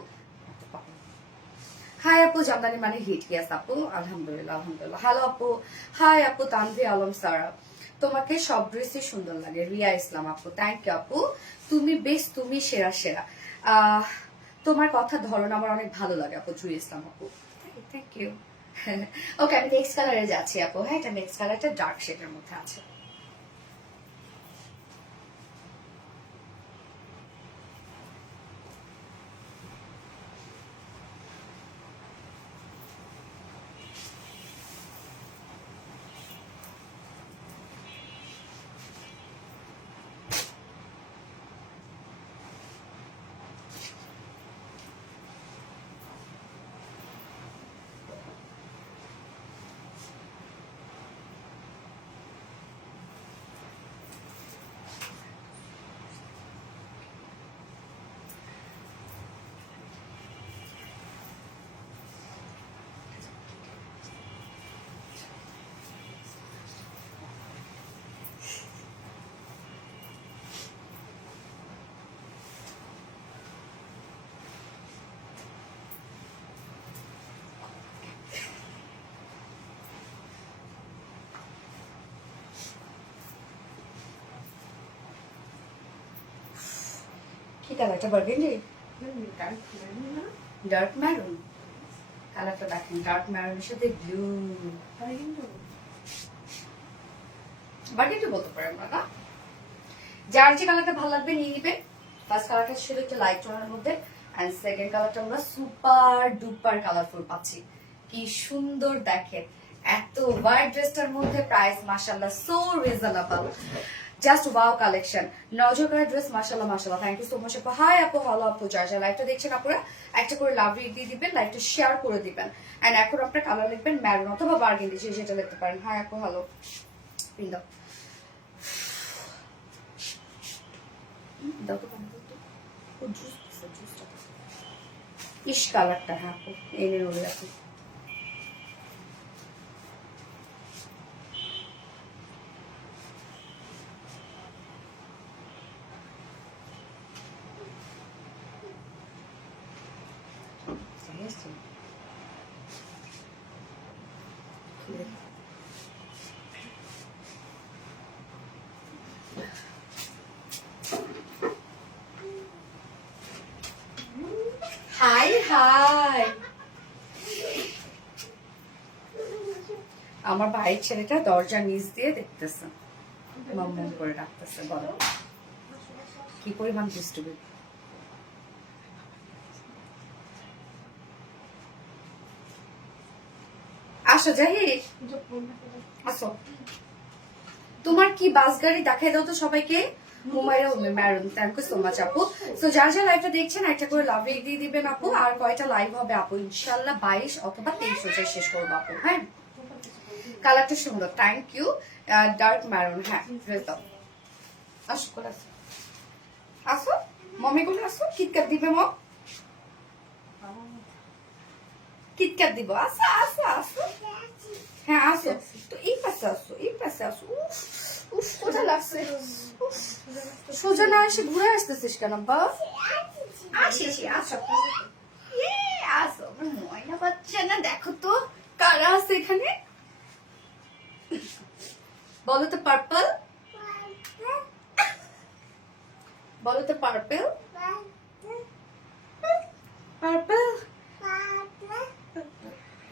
হাই আপু, জামদানি মানে হিট। ইয়েস আপু, আলহামদুলিল্লাহ আলহামদুলিল্লাহ। হ্যালো আপু, হাই আপু তানভি আলম সারা, তোমাকে সব ড্রেসই সুন্দর লাগে। রিয়া ইসলাম আপু, থ্যাংক ইউ আপু, তুমি বেস্ট, তুমি সেরা সেরা। তোমার কথা ধরন আমার অনেক ভালো লাগে আপু। জুই ইসলাম আপু, থ্যাংক ইউ। ওকে, আমি নেক্সট কালারে যাচ্ছি আপু। হ্যাঁ, এটা নেক্সট কালারটা ডার্ক শেডের মধ্যে আছে। কি কালারটা? বার্গেন্ডি, ডার্ক ম্যারুন কালারটা দেখেন, ডার্ক ম্যারুনের সাথে ব্লু, বার্গেন্ডি বলতে পারেন না। যার যে কালারটা ভালো লাগবে নিয়ে নিবে। ফার্স্ট কালারটা ছিল একটা লাইট টোনের মধ্যে, এন্ড সেকেন্ড কালারটা আমরা সুপার ডুপার কালারফুল পাচ্ছি। কি সুন্দর দেখেন, এত হোয়াইট ড্রেসটার মধ্যে প্রাইস মাশাআল্লাহ so reasonable, just wow collection. নজর করা ড্রেস, মাশাআল্লাহ মাশাআল্লাহ। থ্যাংক ইউ সো মাচ আপু। হাই আপু, হ্যালো আপু, যারা যারা লাইভটা দেখছেন আপনারা একটা করে লাভ রেট দিয়ে দিবেন, লাইভটা শেয়ার করে দিবেন। এন্ড এখন আপনার কালার লিখবেন ম্যারুন অথবা বার্গেন্ডি, সেটা লিখতে পারেন। হাই আপু, হ্যালো। ইস কালারটা, হ্যাঁ আপু এনে রোল আপু। হাই হাই, আমার ভাইয়ের ছেলেটা দরজা নিচ দিয়ে দেখতেছে, মম করে রাখতেছে। বলো কি পরিমাণ দুষ্টুমি। আসো যাই, আসো। তোমার কি বাস গাড়ি দেখাই দাও তো সবাইকে। Humaira maroon, thank you so much আপু। সো যারা যারা লাইভটা দেখছেন একটা করে লাভ রেট দিয়ে দিবেন আপু। আর কয়টা লাইভ হবে আপু? ইনশাআল্লাহ 22 অথবা 23 রোজায় শেষ করবো আপু। হ্যাঁ, কালারটা সুন্দর, থ্যাংক ইউ। ডার্ক ম্যারুন, হ্যাঁ ড্রেস দাও। আসো করে আসো, আসো মমি গুলো আসো। কিটক্যাট দিবে মম, কিটক্যাট দিব। আসো আসো আসো, হ্যাঁ আসো। তো এই পাশে আসো, এই পাশে আসো। উফ সোজা লাগছে, সোজা না এসে ঘুরে আসতেছিস কেন বা? আসিস, আসো আসো। ময়না বাচ্চা না, দেখো তো কারা আছে এখানে। বলো তো পার্পল, বলো তো পার্পল, পার্পল,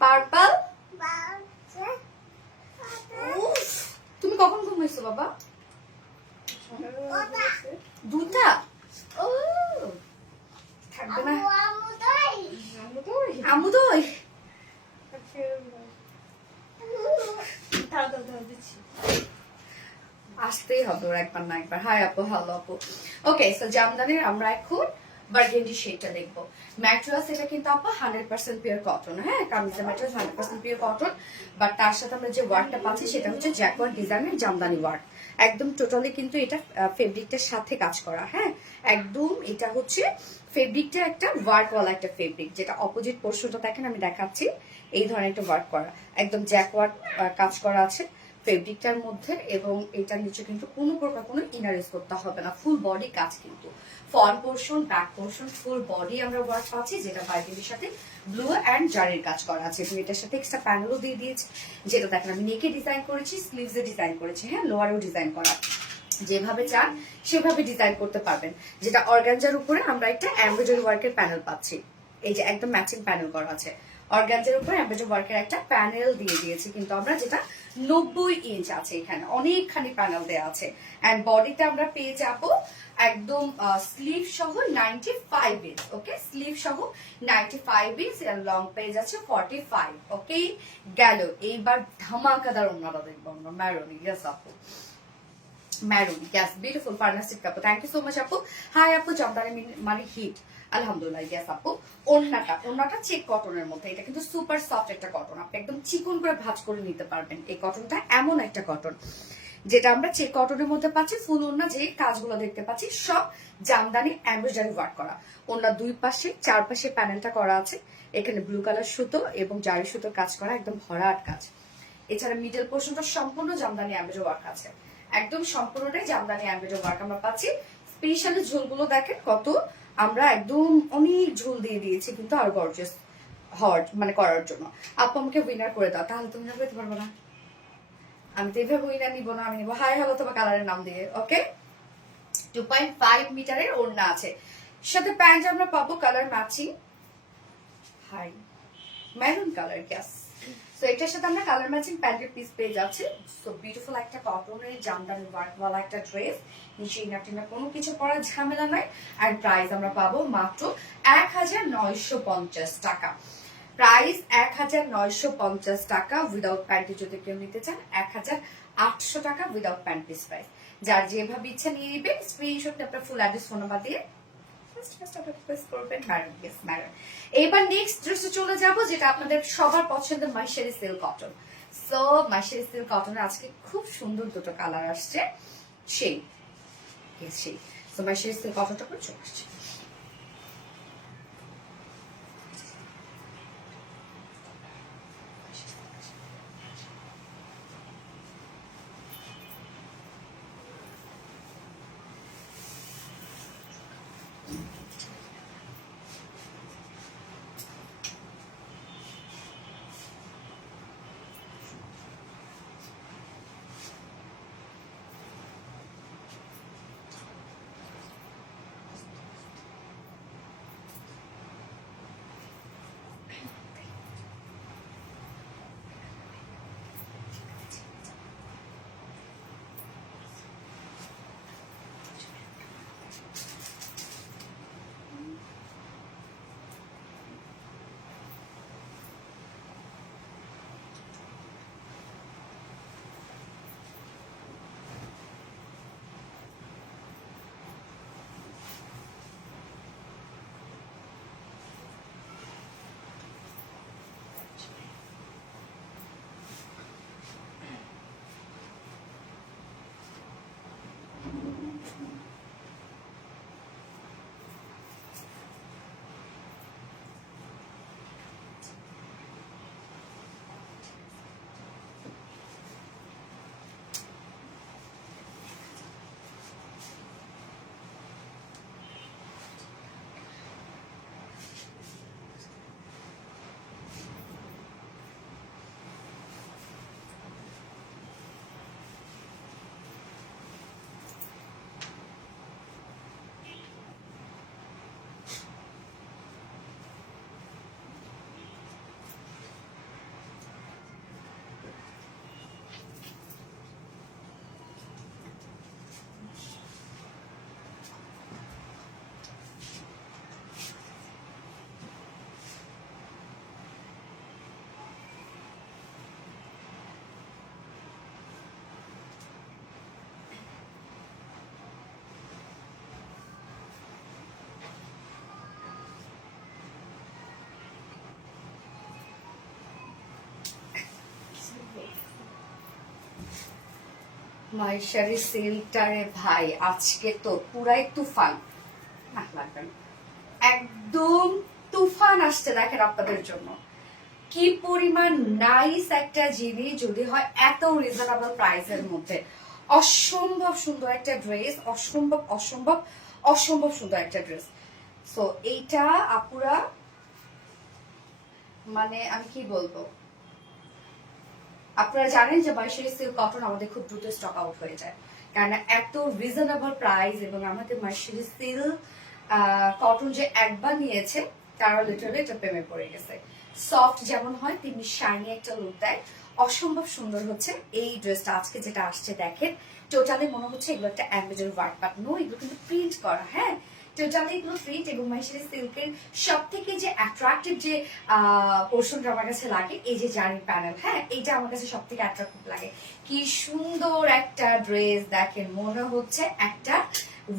পার্পল। তুমি কখন ঘুমাইছো বাবা? দুটা। ও থাকবে না আমু তো আসতেই হবে ওর একবার না একবার। হাই আপু, হ্যালো আপু। ওকে, সো জামদানির আমরা এখন বার্গেন্ডি শেডটা দেখবো। ম্যাটেরিয়ালস এটা কিন্তু আপু 100% পিওর কটন। হ্যাঁ, কামিজের ম্যাটেরিয়ালস 100% পিওর কটন, বাট তার সাথে আমরা যে ওয়ার্কটা পাচ্ছি সেটা হচ্ছে জ্যাকওয়ার্ড ডিজাইনের জামদানি ওয়ার্ক। একদম টোটালি কিন্তু এটা ফেব্রিকটার সাথে কাজ করা। হ্যাঁ, একদম এটা হচ্ছে ফেব্রিকটা একটা ওয়ার্কওয়ালা একটা ফেব্রিক, যেটা অপোজিট পোর্শনটা দেখেন আমি দেখাচ্ছি, এই ধরনের একটা ওয়ার্ক করা, একদম জ্যাকওয়ার্ড কাজ করা আছে ফেব্রিকটার মধ্যে, এবং এটার নিচে কিন্তু কোনো প্রকার কোনো ইনার ইউজ করতে হবে না। ফুল বডি কাজ কিন্তু front portion, back portion, full body আমরা ওয়ার্ক পাচ্ছি, যেটা বাইরের সাথে ব্লু অ্যান্ড জারির কাজ করা আছে। তুমি এটার সাথে এক্সট্রা প্যানেলও দিয়ে দিয়েছি, যেটা দেখেন আমি নেকে ডিজাইন করেছি, স্লিভসে ডিজাইন করেছি, হ্যাঁ লোয়ারেও ডিজাইন করা। যেভাবে চান সেভাবে ডিজাইন করতে পারবেন। যেটা অর্গানজার উপরে আমরা একটা এমব্রয়ডারি ওয়ার্কের প্যানেল পাচ্ছি, এই যে একদম ম্যাচিং প্যানেল করা আছে। অর্গানজার উপরে এমব্রয়ডারি ওয়ার্কের একটা প্যানেল দিয়ে দিয়েছি কিন্তু আমরা, যেটা 90 ইঞ্চ আছে, এখানে অনেকখানি প্যানেল দেওয়া আছে। এন্ড বডিতে আমরা পেয়ে যাবো একদম স্লিভ সহ 95 ইঞ্চ। ওকে, স্লিভ সহ 95 ইঞ্চ, এর লং পেয়ে যাচ্ছে 45। ওকে, গেল। এইবার ধামাকাদার ওন্নাটা দেখবো আমরা, ম্যারুন। ইয়েস আপু, ম্যারুন, ইয়েস, বিউটিফুল ফার্নাস্টিক আপু, থ্যাংক ইউ সো মাচ আপু। হাই আপু, জামদানি মানে হিট, আলহামদুলিল্লাহ। ইয়েস আপু, ওন্নাটা চেক কটনের মধ্যে, এটা কিন্তু সুপার সফট একটা কটন, আপনি একদম চিকন করে ভাঁজ করে নিতে পারবেন। এই কটনটা এমন একটা কটন যেটা আমরা চেক কটনের মধ্যে পাচ্ছি। ফুল ওন্না যে কাজগুলো দেখতে পাচ্ছি সব জামদানি এমব্রয়ডারি ওয়ার্ক করা। ওন্না দুই পাশে চারপাশে প্যানেলটা করা আছে, এখানে ব্লু কালার সুতো এবং জারি সুতোর কাজ করা, একদম ভরাট কাজ। এছাড়া মিডল পোর্শনটা সম্পূর্ণ জামদানি এমব্রয়ডারি ওয়ার্ক আছে, একদম সম্পূর্ণটাই জামদানি এমব্রয়ডারি ওয়ার্ক আমরা পাচ্ছি। স্পেশালি ঝোলগুলো দেখেন কত, আমরা একদম অনেক ঝোল দিয়ে দিয়েছি কিন্তু আরো গর্জিয়াস হওয়ার মানে করার জন্য। আপু আমাকে উইনার করে দাও, তাহলে তুমি না পেতে পারবো না, আমি তো এভাবে উইনার নিবো না, আমি নিবো হাই হ্যালো তোমার কালারের নাম দিয়ে। ওকে, 2.5 মিটারের ওড়না আছে, সাথে প্যান্ট আমরা পাবো colour matching, high maroon colour. গ্যাস, সো এটার সাথে আমরা কালার ম্যাচিং প্যান্টের পিস পেয়ে যাচ্ছি। সো বিউটিফুল একটা কটনের জামদানি ওয়ার্কওয়ালা একটা ড্রেস, নিচে ইনার টিনার কোনো কিছু পরার ঝামেলা নাই। আর প্রাইস আমরা পাবো মাত্র 1950 টাকা। প্রাইস 1950 টাকা উইদাউট প্যান্টি, যদি কেউ নিতে চান 1800 টাকা উইদাউট প্যান্ট পিস প্রাইস। যার যেভাবে ইচ্ছা নিয়ে নেবেন, স্ক্রিনশট আপনার ফুল অ্যাড্রেস ফোন নাম্বার দিয়ে এবার নেক্সট ড্রেসে চলে যাব, যেটা আপনাদের সবার পছন্দের মাইশারি সিল্ক কটন। সো মাইশারি সিল্ক কটনের আজকে খুব সুন্দর দুটো কালার আসছে, সেই সো মাইশারি সিল্ক কটনটা করে চলে আসছে। মাইশারি সিল্কটারে ভাই আজকে তো পুরাই তুফান, না লাগবে না, একদম তুফান আসছে দেখেন আপনাদের জন্য। কি পরিমাণ নাইস একটা জিনিস যদি হয় এত রিজনেবল প্রাইসের মধ্যে। অসম্ভব সুন্দর একটা ড্রেস, অসম্ভব অসম্ভব অসম্ভব সুন্দর একটা ড্রেস। সো এইটা আপুরা মানে আমি কি বলবো, আপনারা জানেন যে মাইশারি সিল্ক কটন আমাদের খুব দ্রুত স্টক আউট হয়ে যায়, কারণ এত রিজনেবল প্রাইস এবং আমাদের মাইশারি সিল্ক কটন যে একবার নিয়েছে তারা লিটারালি এটা প্রেমে পড়ে গেছে। সফট যেমন হয় তেমনি শাইনি একটা লুক দেয়, অসম্ভব সুন্দর হচ্ছে এই ড্রেসটা। আজকে যেটা আসছে দেখেন, টোটালি মনে হচ্ছে এগুলো একটা এমব্রয়ডারি ওয়ার্ক, বাট নো, এগুলো কিন্তু প্রিন্ট করা। হ্যাঁ, টোটালি এগুলো প্রিন্ট। এবং মাইশারি সিল্কের সব থেকে যে অ্যাট্রাক্টিভ যে পোর্শনটা আমার কাছে লাগে এই যে জারি প্যানেল, হ্যাঁ এইটা আমার কাছে সব থেকে অ্যাট্রাক্টিভ লাগে। কি সুন্দর একটা ড্রেস দেখেন, মনে হচ্ছে একটা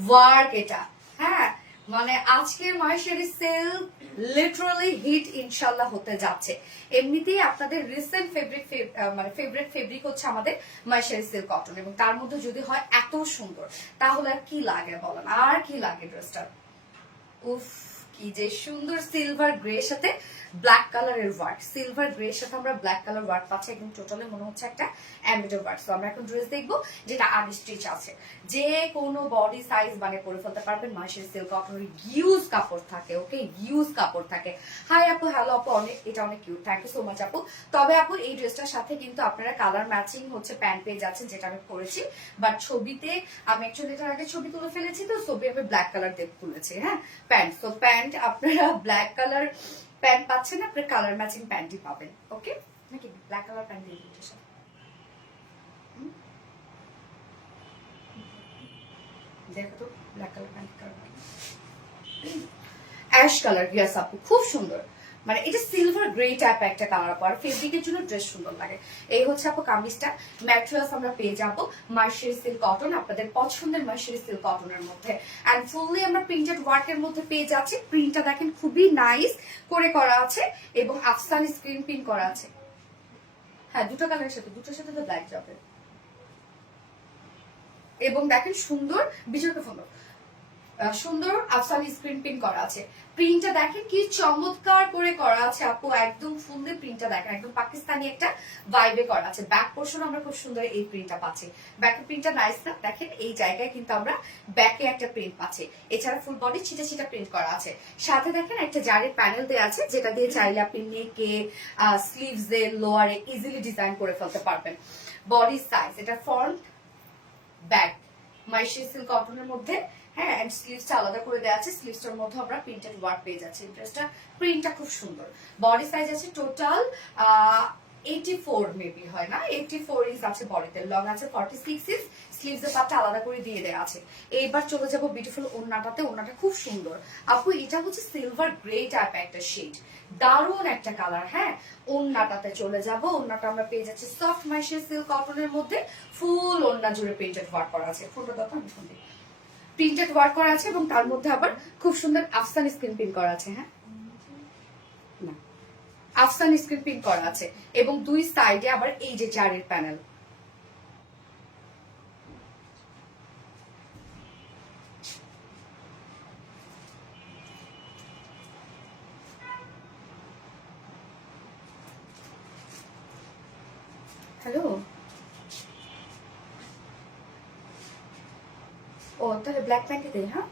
ওয়ার্ক এটা। হ্যাঁ, মানে আজকের মাইশারি সিল্ক লিটারালি হিট ইনশাল্লাহ হতে যাচ্ছে। এমনিতেই আপনাদের রিসেন্ট ফেভারিট ফেব্রিক হচ্ছে আমাদের মাইশারি সিল্ক কটন, এবং তার মধ্যে যদি হয় এত সুন্দর তাহলে আর কি লাগে বলেন, আর কি লাগে ড্রেসটা। উফ, কি যে সুন্দর সিলভার গ্রে সাথে ব্ল্যাক কালারের ওয়ার্ক, সিলভার গ্রে সাথে আমরা ব্ল্যাক কালার ওয়ার্ক পাচ্ছি, একদম টোটালি মনে হচ্ছে একটা এমব্রয়ডারি ওয়ার্ক। তো আমরা এখন ড্রেস দেখবো যেটা আনস্টিচ আছে, যে কোনো বডি সাইজ মানে পরে ফেলতে পারবেন। মাইশারি সিল্ক কটনের ইউজ কাপড় থাকে, ওকে, ইউজ কাপড় থাকে। হাই আপু, হ্যালো আপু, অনেক এটা অনেক cute, thank you so much আপু। তবে আপু এই ড্রেসটার সাথে কিন্তু আপনারা কালার ম্যাচিং হচ্ছে প্যান্ট পেয়ে যাচ্ছেন, যেটা আমি করেছি, বাট ছবিতে আমি অ্যাকচুয়ালি এটার আগে ছবি তুলে ফেলেছি, তো ছবি আমি ব্ল্যাক কালার দিয়ে তুলেছি। হ্যাঁ, প্যান্ট, তো প্যান্ট আপনারা ব্ল্যাক কালার প্যান্ট পাচ্ছেন, আপনার কালার ম্যাচিং প্যান্টই পাবেন, ওকে, নাকি ব্ল্যাক কালার প্যান্ট দিয়ে দিতে সাথে দেখো তো black colour pant, ash colour, yes আপু খুব সুন্দর। মানে এটা সিলভার গ্রে টাইপ একটা কালার, পর ফেব্রিকের জন্য ড্রেস সুন্দর লাগে। এই হচ্ছে আপু কামিজটা। ম্যাটেরিয়ালস আমরা পেয়ে যাবো মাইশারি সিল্ক কটন, আপনাদের পছন্দের মাইশারি সিল্ক কটনের মধ্যে, এন্ড ফুললি আমরা প্রিন্টেড ওয়ার্কের মধ্যে পেয়ে যাচ্ছি। প্রিন্টটা দেখেন খুবই নাইস করে করা আছে, এবং আফসানি স্ক্রিন প্রিন্ট করা আছে। হ্যাঁ, দুটো কালারের সাথে, দুটোর সাথে তো ব্ল্যাক যাবে। এবং দেখেন সুন্দর বিজয়কে সুন্দর সুন্দর আফসানি স্ক্রিন প্রিন্ট করা আছে। প্রিন্টটা দেখেন কি চমৎকার করে করা আছে আপু, একদম ফুললি প্রিন্টটা দেখেন, একদম পাকিস্তানি একটা ভাইবে করা আছে। ব্যাক পোর্শন আমরা খুব সুন্দর এই প্রিন্টটা পাচ্ছি, ব্যাকের প্রিন্টটা নাইস না, দেখেন এই জায়গায় কিন্তু আমরা ব্যাকে একটা প্রিন্ট পাচ্ছি। এছাড়া ফুল বডি ছিটা ছিটা প্রিন্ট করা আছে, সাথে দেখেন একটা জারির প্যানেল দেওয়া আছে, যেটা দিয়ে চাইলে আপনি নেকে, স্লিভস এ, লোয়ারে ইজিলি ডিজাইন করে ফেলতে পারবেন। বডি সাইজ, এটা ফ্রন্ট ব্যাক মাইশারি সিল্ক কটনের মধ্যে। হ্যাঁ, এন্ড স্লিভসটা আলাদা করে দেওয়া আছে, স্লিভসটার মধ্যে আমরা প্রিন্টেড ওয়ার্ক পেয়ে যাচ্ছি। ড্রেসটা প্রিন্টটা খুব সুন্দর। বডি সাইজ আছে টোটাল 84 মেবি, হয় না, 84 ইঞ্চ আছে বডিতে, লং আছে 46 ইঞ্চ, স্লিভসের পাটটা আলাদা করে দিয়ে দেওয়া আছে। এইবার চলে যাবো বিউটিফুল ওড়নাটাতে। ওড়নাটা খুব সুন্দর আপু, এটা হচ্ছে সিলভার গ্রে টাইপ একটা শেড, দারুণ একটা কালার। হ্যাঁ, ওড়নাটাতে চলে যাব। ওড়নাটা আমরা পেয়ে যাচ্ছি সফট মাইশারি সিল্ক কটনের মধ্যে, ফুল ওড়না জুড়ে প্রিন্টেড ওয়ার্ক করা আছে। ফুলটা দেখো, আমি ফোন দিই, প্রিন্টেড ওয়ার্ক করা আছে, এবং তার মধ্যে আবার খুব সুন্দর আফসানি স্ক্রিন প্রিন্ট করা আছে। হ্যাঁ, না, আফসানি স্ক্রিন প্রিন্ট করা আছে, এবং দুই সাইডে আবার এই যে জারের প্যানেল। হ্যালো, ও তাহলে ব্ল্যাক প্যান্টে দেই। হ্যাঁ,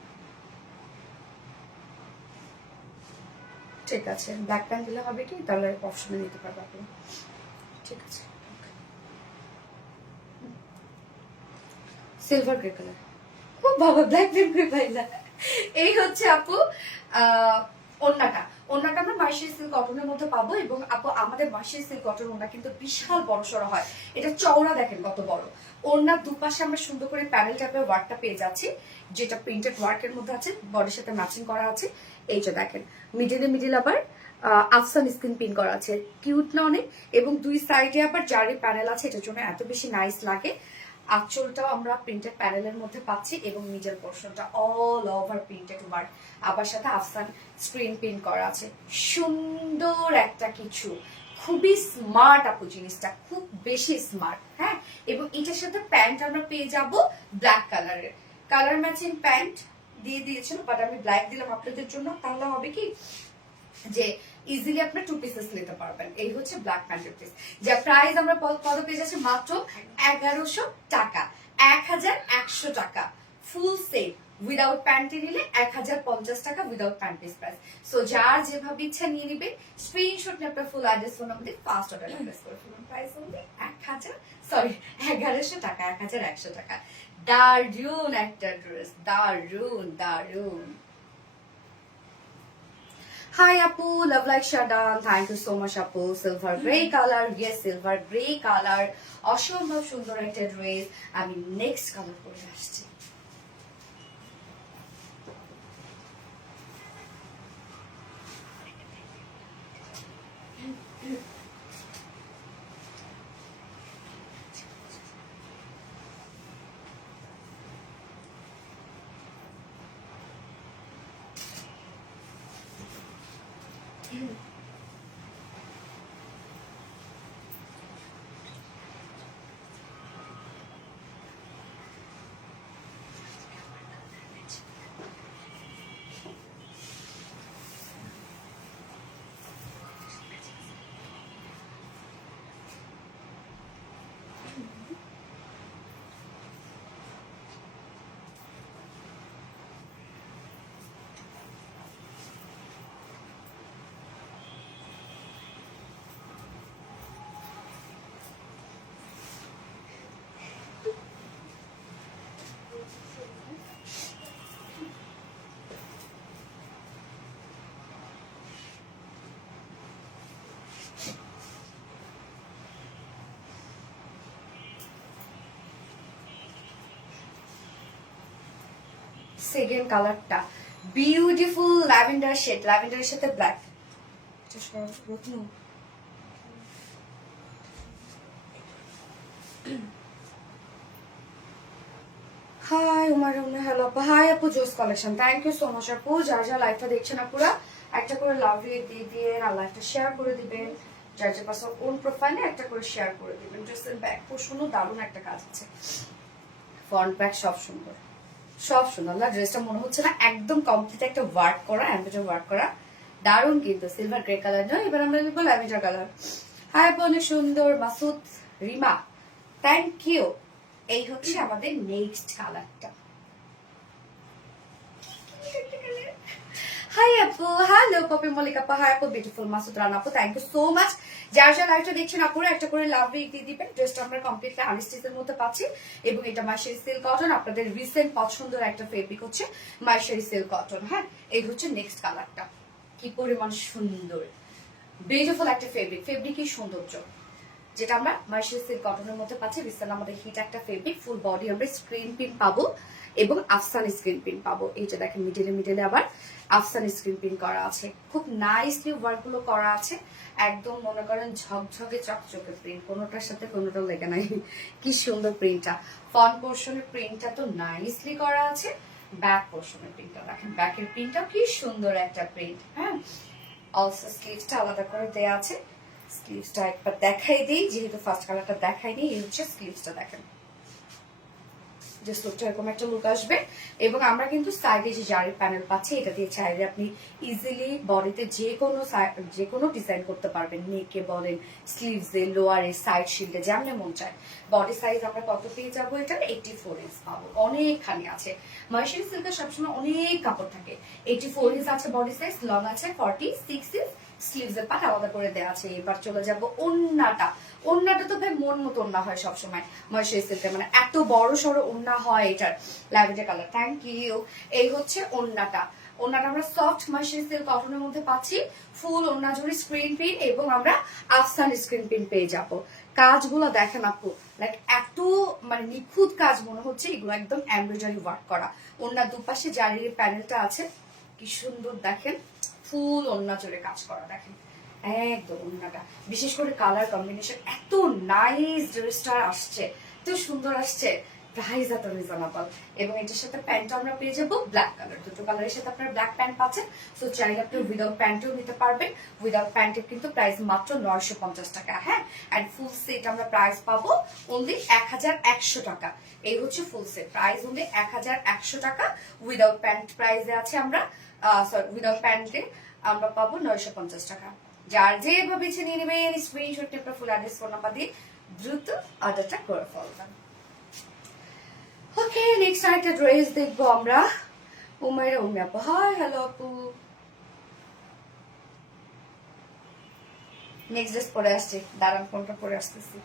ঠিক আছে, ব্ল্যাক প্যান্ট দিলে হবে কি, তাহলে অপশনে নিতে পারবে আপনি। ঠিক আছে, সিলভার গ্রে কালার, ও বাবা, ব্ল্যাক গ্রে পাইলা। এই হচ্ছে আপু ওড়নাটা। ওড়নাটা আমরা মাইশারি সিল্ক কটনের মধ্যে পাবো, এবং আপু আমাদের মাইশারি সিল্ক কটন ওড়না কিন্তু বিশাল বড় সড়ো হয়। এটা চওড়া দেখেন কত বড়। ওড়নার দুপাশে আমরা সুন্দর করে প্যানেল টাইপের ওয়ার্কটা পেয়ে যাচ্ছি, যেটা প্রিন্টেড ওয়ার্কের মধ্যে আছে, বডির সাথে ম্যাচিং করা আছে। এই যে দেখেন, মিডিল আবার আফসান স্ক্রিন প্রিন্ট করা আছে, কিউট না অনেক। এবং দুই সাইডে আবার জারি প্যানেল আছে, এটার জন্য এত বেশি নাইস লাগে। আঁচলটাও আমরা প্রিন্টেড প্যানেলের মধ্যে পাচ্ছি, এবং নিচের পোর্শনটা অল ওভার প্রিন্টেড ওয়ার্ক, আবার সাথে আফসান স্ক্রিন প্রিন্ট করা আছে। সুন্দর একটা কিছু, খুবই স্মার্ট আপু, জিনিসটা খুব বেশি স্মার্ট। হ্যাঁ, এবং এটার সাথে প্যান্ট আমরা পেয়ে যাব ব্ল্যাক কালারের, কালার ম্যাচিং প্যান্ট দিয়ে দিয়েছিল, বাট আমি ব্ল্যাক দিলাম আপনাদের জন্য। তাহলে হবে কি যে ইজিলি আপনার 2 পিসেস নিতে পারবেন। এই হচ্ছে ব্ল্যাক প্যান্টের পিস, যার প্রাইস আমরা কত পেয়ে যাচ্ছি মাত্র 1100 টাকা, 1100 টাকা ফুল সেট। উইদাউট প্যান্টে নিলে 1050 টাকা without pant piece price. So যার যেভাবে ইচ্ছা নিয়ে নিবে, স্ক্রিনশট নিয়ে আপনার ফুল অ্যাড্রেস ফোন নাম্বার দিয়ে ফার্স্ট অর্ডার প্লেস করে ফেলুন। প্রাইস অনলি 1100 টাকা, 1100 টাকা। দারুন একটা ড্রেস, দারুন দারুন। Hi Apu, love like Shadan. Thank you so much Apu. Silver grey color, yes silver grey color. অসম্ভব সুন্দর একটা ড্রেস। আমি নেক্সট কালার পরে আসছি। সেকেন্ড কালারটা বিউটিফুল ল্যাভেন্ডার শেড, ল্যাভেন্ডারের সাথে ব্ল্যাক। হাই উমার, হ্যালো আপু। হাই আপু, জোস collection, thank you so much আপু। যারা যারা লাইভটা দেখছেন আপুরা, একটা করে লাভ রেট দিয়ে দিয়ে আর লাইভটা শেয়ার করে দিবেন। যার যে পাশে ওন প্রোফাইলে একটা করে শেয়ার করে দিবেন। ড্রেসের ব্যাক পোর্শনও দারুণ একটা কাজ আছে, ফ্রন্ট ব্যাক সব সুন্দর, সব সুন্দর। না ড্রেসটা মনে হচ্ছে না একদম কমপ্লিট একটা ওয়ার্ক করা, এমব্রয়ডারি ওয়ার্ক করা, দারুণ কিন্তু। সিলভার গ্রে কালার নয়, এবার আমরা নিব ল্যাভেন্ডার কালার। হাই আপু, অনেক সুন্দর। Masud Rima, thank you. এই হচ্ছে আমাদের নেক্সট কালারটা। হাই আপু, হ্যালো পপি মল্লিক আপু, হাই আপু বিউটিফুল মাসুদ রানা আপু, থ্যাংক ইউ সো মাচ। যার যার লাইভটা দেখছেন আপুরা, একটা করে লাভ রেট দিয়ে দিবেন। ড্রেসটা আমরা কমপ্লিটলি আনস্টিচের মধ্যে পাচ্ছি, এবং এটা মাইশারি সিল্ক কটন। আপনাদের রিসেন্ট পছন্দের একটা ফেব্রিক হচ্ছে মাইশারি সিল্ক কটন। হ্যাঁ, এই হচ্ছে নেক্সট কালারটা। কি পরিমাণ সুন্দর, বিউটিফুল একটা ফেব্রিক, ফেব্রিকই সৌন্দর্য, যেটা আমরা মাইশারি সিল্ক কটনের মধ্যে পাচ্ছি। রিসেন্ট আমাদের হিট একটা ফেব্রিক, ফুল বডি আমরা স্ক্রিন প্রিন্ট পাবো এবং আফসান স্ক্রিন প্রিন্ট পাবো। এই যে দেখেন মিডলে মিডলে আবার আফসান স্ক্রিন প্রিন্ট করা আছে, খুব নাইসলি ওয়ার্ক গুলো করা আছে। একদম মনে করেন ঝকঝকে চকচকে প্রিন্ট, কোনোটার সাথে কোনোটা লেগে নাই। কি সুন্দর প্রিন্টটা। ফ্রন্ট পোর্শনের প্রিন্টটা তো নাইসলি করা আছে, ব্যাক পোর্শনের প্রিন্টটা দেখেন, ব্যাকের প্রিন্টটাও কি সুন্দর একটা প্রিন্ট। হ্যাঁ, অলসো স্লিভসটা আলাদা করে দেয়া আছে। স্লিভসটা একবার দেখাই দিই, যেহেতু ফার্স্ট কালারটা দেখাইনি। এই হচ্ছে স্লিভসটা, দেখেন যে লুকটা এরকম একটা লুক আসবে। এবং আমরা কিন্তু সাইডে যে জারির প্যানেল পাচ্ছি, এটা দিয়ে চাইলে আপনি ইজিলি বডিতে যে কোনো ডিজাইন করতে পারবেন। নেকে বলেন, স্লিভসে, লোয়ারে, সাইড শিল্ডে, যেমন মন চায়। বডি সাইজ আমরা কত পেয়ে যাবো, এটা 84 ইঞ্চ পাবো, অনেকখানি আছে। মাইশারি সিল্কের সবসময় অনেক কাপড় থাকে। 84 ইঞ্চ আছে বডি সাইজ, লং আছে 46 ইঞ্চ, স্লিভসের পাট আলাদা করে দেওয়া আছে। এবার চলে যাবো ওন্নাটা। ওন্নাটা তো ভাই মন মতো ওন্না হয় সবসময় মাইশারি সিল্কের, মানে এত বড় সড়ো ওন্না হয় এটার। Lavender colour, thank you. এই হচ্ছে ওন্নাটা। ওন্নাটা আমরা সফট মাইশারি সিল্ক কটনের মধ্যে পাচ্ছি, ফুল ওন্না জুড়ে স্ক্রিন প্রিন্ট, এবং আমরা আফসান স্ক্রিন প্রিন্ট পেয়ে যাবো। কাজগুলো দেখেন আপু, লাইক এত মানে নিখুঁত কাজ, মনে হচ্ছে এগুলো একদম এমব্রয়ডারি ওয়ার্ক করা। ওন্নার দুপাশে জারির প্যানেলটা আছে, কি সুন্দর দেখেন, ফুল ওন্না জুড়ে কাজ করা দেখেন একদম। ওন্নাটা বিশেষ করে কালার কম্বিনেশন এত নাইস, ড্রেসটা আসছে এত সুন্দর আসছে, প্রাইস এত রিজনেবল। এবং এটার সাথে প্যান্টটা আমরা পেয়ে যাবো ব্ল্যাক কালার, দুটো কালারের সাথে আপনারা ব্ল্যাক প্যান্ট পাচ্ছেন। সো চাইলে আপনি উইদাউট প্যান্টও নিতে পারবেন। উইদাউট প্যান্টের কিন্তু প্রাইস মাত্র 950 টাকা। হ্যাঁ, অ্যান্ড ফুল সেট আমরা প্রাইস পাবো অনলি 1100 টাকা। এই হচ্ছে ফুল সেট প্রাইস অনলি 1100 টাকা। উইদাউট প্যান্ট প্রাইসে আছে আমরা সরি উইদাউট প্যান্টে আমরা পাবো 950 টাকা। যার যেভাবে ইচ্ছে নিয়ে নেবেন, স্ক্রিনশট টিপে ফুল অ্যাড্রেস ফোন নাম্বার দিয়ে দ্রুত অর্ডারটা করে ফেলবেন। ওকে, নেক্সট আরেকটা ড্রেস দেখবো আমরা। উমাইরা উম্মি আপু, হাই হ্যালো আপু। নেক্সট ড্রেস পরে আসছি, দাঁড়ান কোনটা পরে আসতেছি।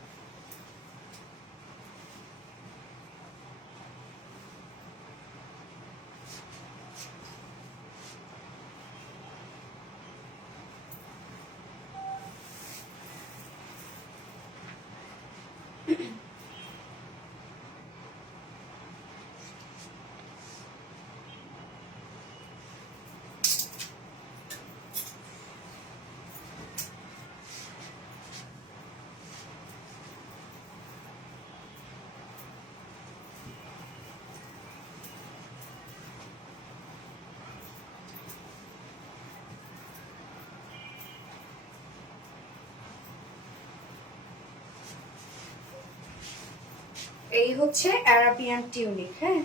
এই হচ্ছে অ্যারাবিয়ান টিউনিক। হ্যাঁ,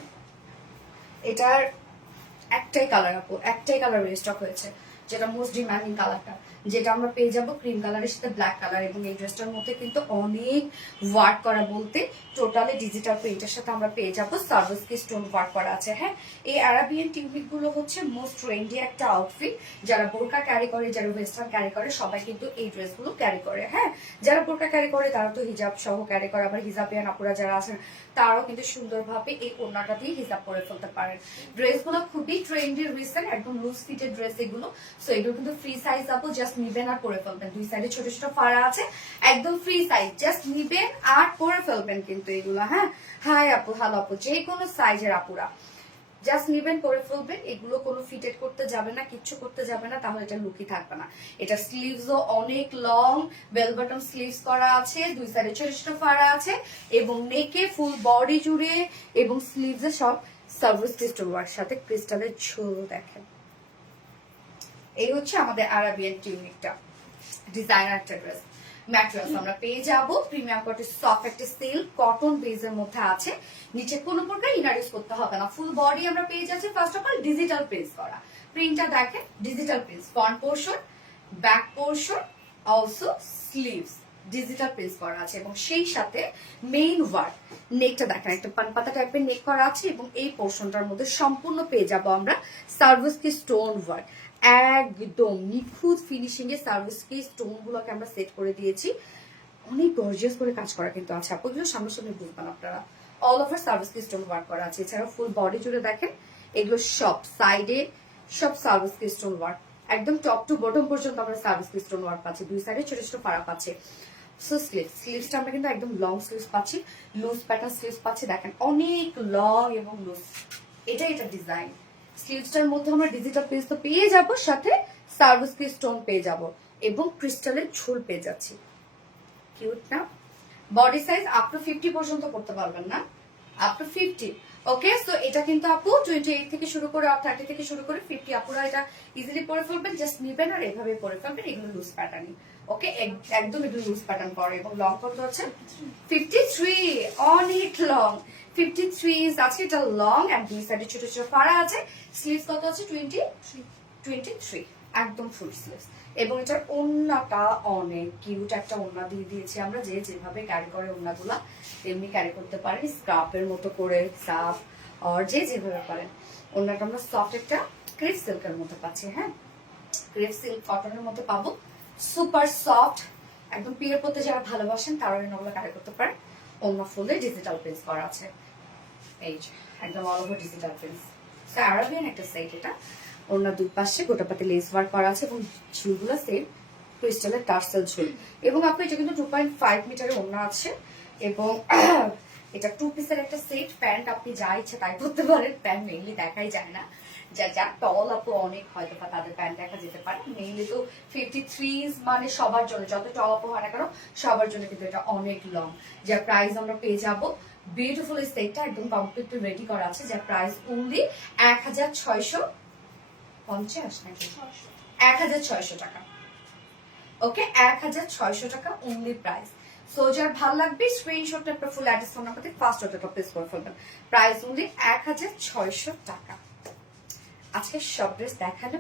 এটার একটাই কালার আপু, একটাই কালার রিস্টক হয়েছে, যেটা মোস্ট ডিমান্ডিং কালারটা, যেটা আমরা পেয়ে যাবো ক্রিম কালারের সাথে ব্ল্যাক কালার। এবং এই ড্রেসটার মধ্যে কিন্তু অনেক ওয়ার্ক করা, বলতে টোটালি ডিজিটাল প্রিন্টের সাথে আমরা পেয়ে যাবো সার্ভিসকি স্টোন ওয়ার্ক করা আছে। হ্যাঁ, এই অ্যারাবিয়ান টিউনিক গুলো হচ্ছে মোস্ট ট্রেন্ডি একটা আউটফিট। যারা বোরকা ক্যারি করে, যারা ওয়েস্টার্ন ক্যারি করে, সবাই কিন্তু এই ড্রেসগুলো ক্যারি করে। হ্যাঁ, যারা বোরকা ক্যারি করে তারা তো হিজাব সহ ক্যারি করে, আবার হিজাবিয়ান আপুরা যারা আছেন তারাও কিন্তু সুন্দরভাবে এই ওড়নাটা দিয়ে হিজাব করে ফেলতে পারেন। ড্রেসগুলো খুবই ট্রেন্ডি, রিসেন্ট, একদম লুজ ফিটেড ড্রেস এগুলো। সো এগুলো কিন্তু ফ্রি সাইজ আপু, জাস্ট নিবেন আর পরে ফেলবেন। দুই সাইডে ছোট ছোট ফাড়া আছে, একদম ফ্রি সাইজ, জাস্ট নিবেন আর পরে ফেলবেন কিন্তু এগুলো। হ্যাঁ, হাই আপু, হ্যালো আপু, যে কোনো সাইজের আপুরা জাস্ট নিবেন, করে ফেলবেন। এগুলো কোনো ফিটেড করতে যাবে না, কিচ্ছু করতে যাবে না, তাহলে এটা লুকই থাকবে না। এটা স্লিভসও অনেক লং, বেল বটম স্লিভস করা আছে, দুই সাইডে ছোট ছোট ফাড়া আছে, এবং নেকে ফুল বডি জুড়ে এবং স্লিভসে সব সার্ভিস ক্রিস্টাল ওয়ার্ক সাথে ক্রিস্টালের ঝোল দেখেন। এই হচ্ছে আমাদের আরাবিয়ান টিউনিকটা, ডিজাইনার একটা ড্রেস। ম্যাটেরিয়ালস আমরা পেয়ে যাব প্রিমিয়াম কোয়ালিটি সফট একটা সিল্ক কটন বেজের মধ্যে আছে। নিচে কোনো প্রকার ইনার ইউজ করতে হবে না। ফুল বডি আমরা পেয়ে যাচ্ছি first of all digital print করা। প্রিন্টটা দেখেন, digital print, front portion, back portion, also sleeves digital print করা আছে, এবং সেই সাথে মেইন ওয়ার্ক। নেকটা দেখেন, একটা পানপাতা টাইপের নেক করা আছে, এবং এই পোর্শনটার মধ্যে সম্পূর্ণ পেয়ে যাব আমরা সার্ভিসকি স্টোন ওয়ার্ক। একদম নিখুঁত ফিনিশিং এ সার্ভিসকি স্টোন গুলোকে আমরা সেট করে দিয়েছি। অনেক গর্জিয়াস করে কাজ করা কিন্তু আছে আপু, এগুলো সামনাসামনি বুঝবেন আপনারা। অল ওভার সার্ভিসকি স্টোন ওয়ার্ক করা আছে। এছাড়া ফুল বডি জুড়ে দেখেন, এগুলো সব সাইডে সব সার্ভিসকি স্টোন ওয়ার্ক, একদম টপ টু বটম পর্যন্ত আমরা সার্ভিসকি স্টোন ওয়ার্ক পাচ্ছি। দুই সাইডে ছোট ছোট ফাড়া পাচ্ছে। সো স্লিভসটা আমরা কিন্তু একদম লং স্লিভস পাচ্ছি, লুজ প্যাটার্ন স্লিভস পাচ্ছি। দেখেন অনেক লং এবং লুজ, এটা ডিজাইন। স্লিভসটার মধ্যে আমরা ডিজিটাল পিস তো পেয়ে যাব, সাথে সার্ভিসকি স্টোন পেয়ে যাব, এবং ক্রিস্টালের ঝোল পেয়ে যাচ্ছি। কিউট না? বডি সাইজ আপ টু 50 পর্যন্ত করতে পারবেন না, আপ টু 50। ওকে, সো এটা কিন্তু আপু 28 থেকে শুরু করে 30 থেকে শুরু করে 50 আপুরা এটা ইজিলি পরে ফেলবেন। জাস্ট নিবেন আর এভাবে পরে ফেলবেন। এগুলো লুজ প্যাটার্নই। ওকে, একদম এগুলো লুজ প্যাটার্ন করে, এবং লং কত আছে? 53, অনেক লং। 53 আছে, এটা লং, এন্ড দুই সাইডে ছোট ছোট ফাড়া আছে। স্লিভস কত আছে? 23, একদম ফুল স্লিভস। এবং এটার ওড়নাটা অনেক কিউট একটা ওড়না দিয়ে দিয়েছি আমরা, যে যেভাবে ক্যারি করে ওড়নাগুলা এমনি ক্যারি করতে পারেন, স্কার্ফের মতো করে, স্কার্ফ আর যে যেভাবে পারেন। ওড়নাটা আমরা সফট একটা ক্রেপ সিল্কের মধ্যে পাচ্ছি। হ্যাঁ, ক্রেপ সিল্ক কটনের মধ্যে পাবো, সুপার সফট, একদম পিওর পড়তে যারা ভালোবাসেন তারা ওগুলো ক্যারি করতে পারেন। ওড়না ফুলে ডিজিটাল প্রিন্ট করা আছে, এই যে একদম all over digital print. Arabian একটা সেট এটা। ওড়নার দুই পাশে গোটাপাতি লেস ওয়ার্ক করা আছে, এবং ঝুলগুলো সেম ক্রিস্টালের টার্সেল ঝুল। এবং আপনি এটা কিন্তু 2.5 মিটারের ওড়না আছে, এবং এটা 2 পিসের একটা সেট। প্যান্ট আপনি যা ইচ্ছা তাই করতে পারেন, প্যান্ট মেইনলি দেখাই যায় না, যা টল আপু অনেক হয়তো বা তাদের প্যান্ট দেখা যেতে পারে। মেইনলি তো 53 মানে সবার জন্য, যত টল আপু হয় না কেন সবার জন্য কিন্তু এটা অনেক লং। যার প্রাইস আমরা পেয়ে যাব, বিউটিফুল এই সেটটা একদম কমপ্লিটলি রেডি করা আছে, যার প্রাইস অনলি 1650 নাকি 1600 টাকা। ওকে, 1600 টাকা অনলি প্রাইস। সো যার ভালো লাগবে স্ক্রিনশট আপনার ফুল অ্যাড্রেস ফোন নাম্বার দিয়ে ফার্স্ট অর্ডারটা প্লেস করে ফেলবেন। প্রাইস অনলি 1600 টাকা। আজকে সব ড্রেস দেখানো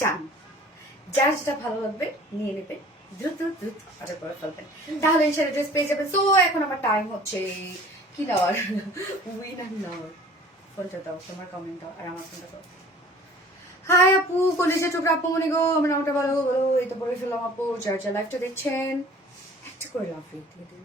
ডান। যার যেটা ভালো লাগবে নিয়ে নেবেন, দ্রুত অর্ডার করে ফেলবেন, তাহলে ইনশাআল্লাহ ড্রেস পেয়ে যাবেন। সো এখন আমার টাইম হচ্ছে কি নেওয়ার, উইনার নেওয়ার। ফোনটা দাও, তোমার কমেন্ট দাও, আর আমার ফোনটা দাও। হাই আপু, কলেজে টুকরা আপু মনে গো, আমার নামটা বলো বলো। এই তো বলে ফেললাম আপু। যার যা লাইভটা দেখছেন একটা করে লাভ রেট দিয়ে দিন।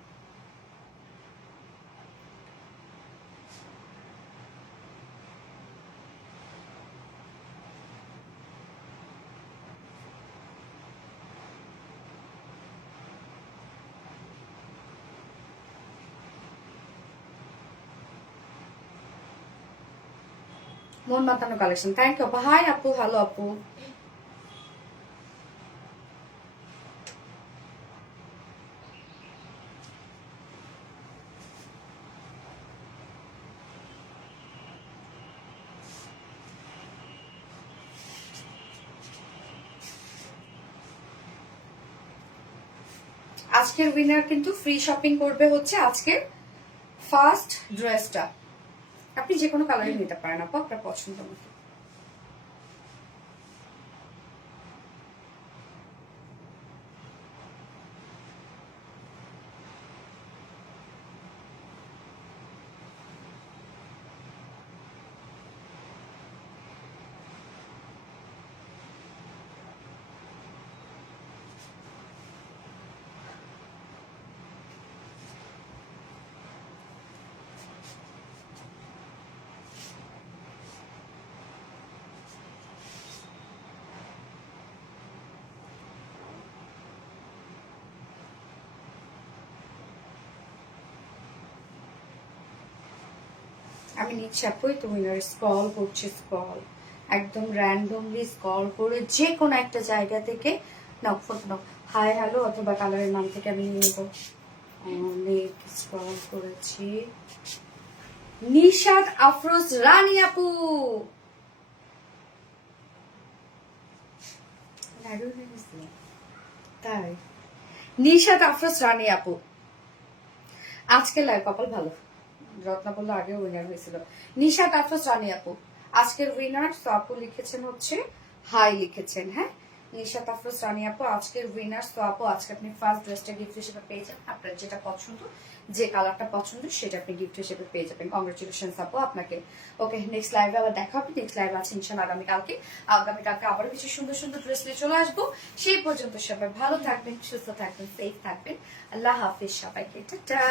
মন মাতানো কালেকশন, থ্যাংক ইউ আপু। হাই আপু, হ্যালো আপু। আজকের উইনার কিন্তু ফ্রি শপিং করবে হচ্ছে আজকের ফার্স্ট ড্রেসটা। আপনি যে কোনো কালারই নিতে পারেন আপু, আপনার পছন্দ মতো। আমি নিচ্ছি আপু, তো উইনার স্ক্রল করছি, স্ক্রল একদম র্যান্ডমলি স্ক্রল করে যে কোনো একটা জায়গা থেকে নাও ফটো নাও, হাই হ্যালো অথবা কালারের নাম থেকে আমি নিয়ে নেবো। অনেক স্ক্রল করেছি। নিশাত আফরোজ রানী আপু, তাই নিশাত আফরোজ রানী আপু আজকে লাইভ কপাল ভালো, রত্না বললো আগে উইনার হয়েছিল। নিশাত আফরোজ রানী আপু আজকের উইনার। তো আপু লিখেছেন হচ্ছে হাই লিখেছেন, হ্যাঁ নিশাত আফরোজ রানী আপু আজকের উইনার। তো আপু আজকে আপনি ফার্স্ট ড্রেসটা গিফট হিসেবে পেয়ে যাবেন, আপনার যেটা পছন্দ, যে কালারটা পছন্দ সেটা আপনি গিফট হিসেবে পেয়ে যাবেন। কংগ্রেচুলেশনস আপু আপনাকে। ওকে, নেক্সট লাইভে আবার দেখা হবে। নেক্সট লাইভ আছে ইনশাআল্লাহ আগামীকালকে। আগামীকালকে আবার কিছু সুন্দর সুন্দর ড্রেস নিয়ে চলে আসবো। সেই পর্যন্ত সবাই ভালো থাকবেন, সুস্থ থাকবেন, সেফ থাকবেন। আল্লাহ হাফিজ সবাইকে, টাটা।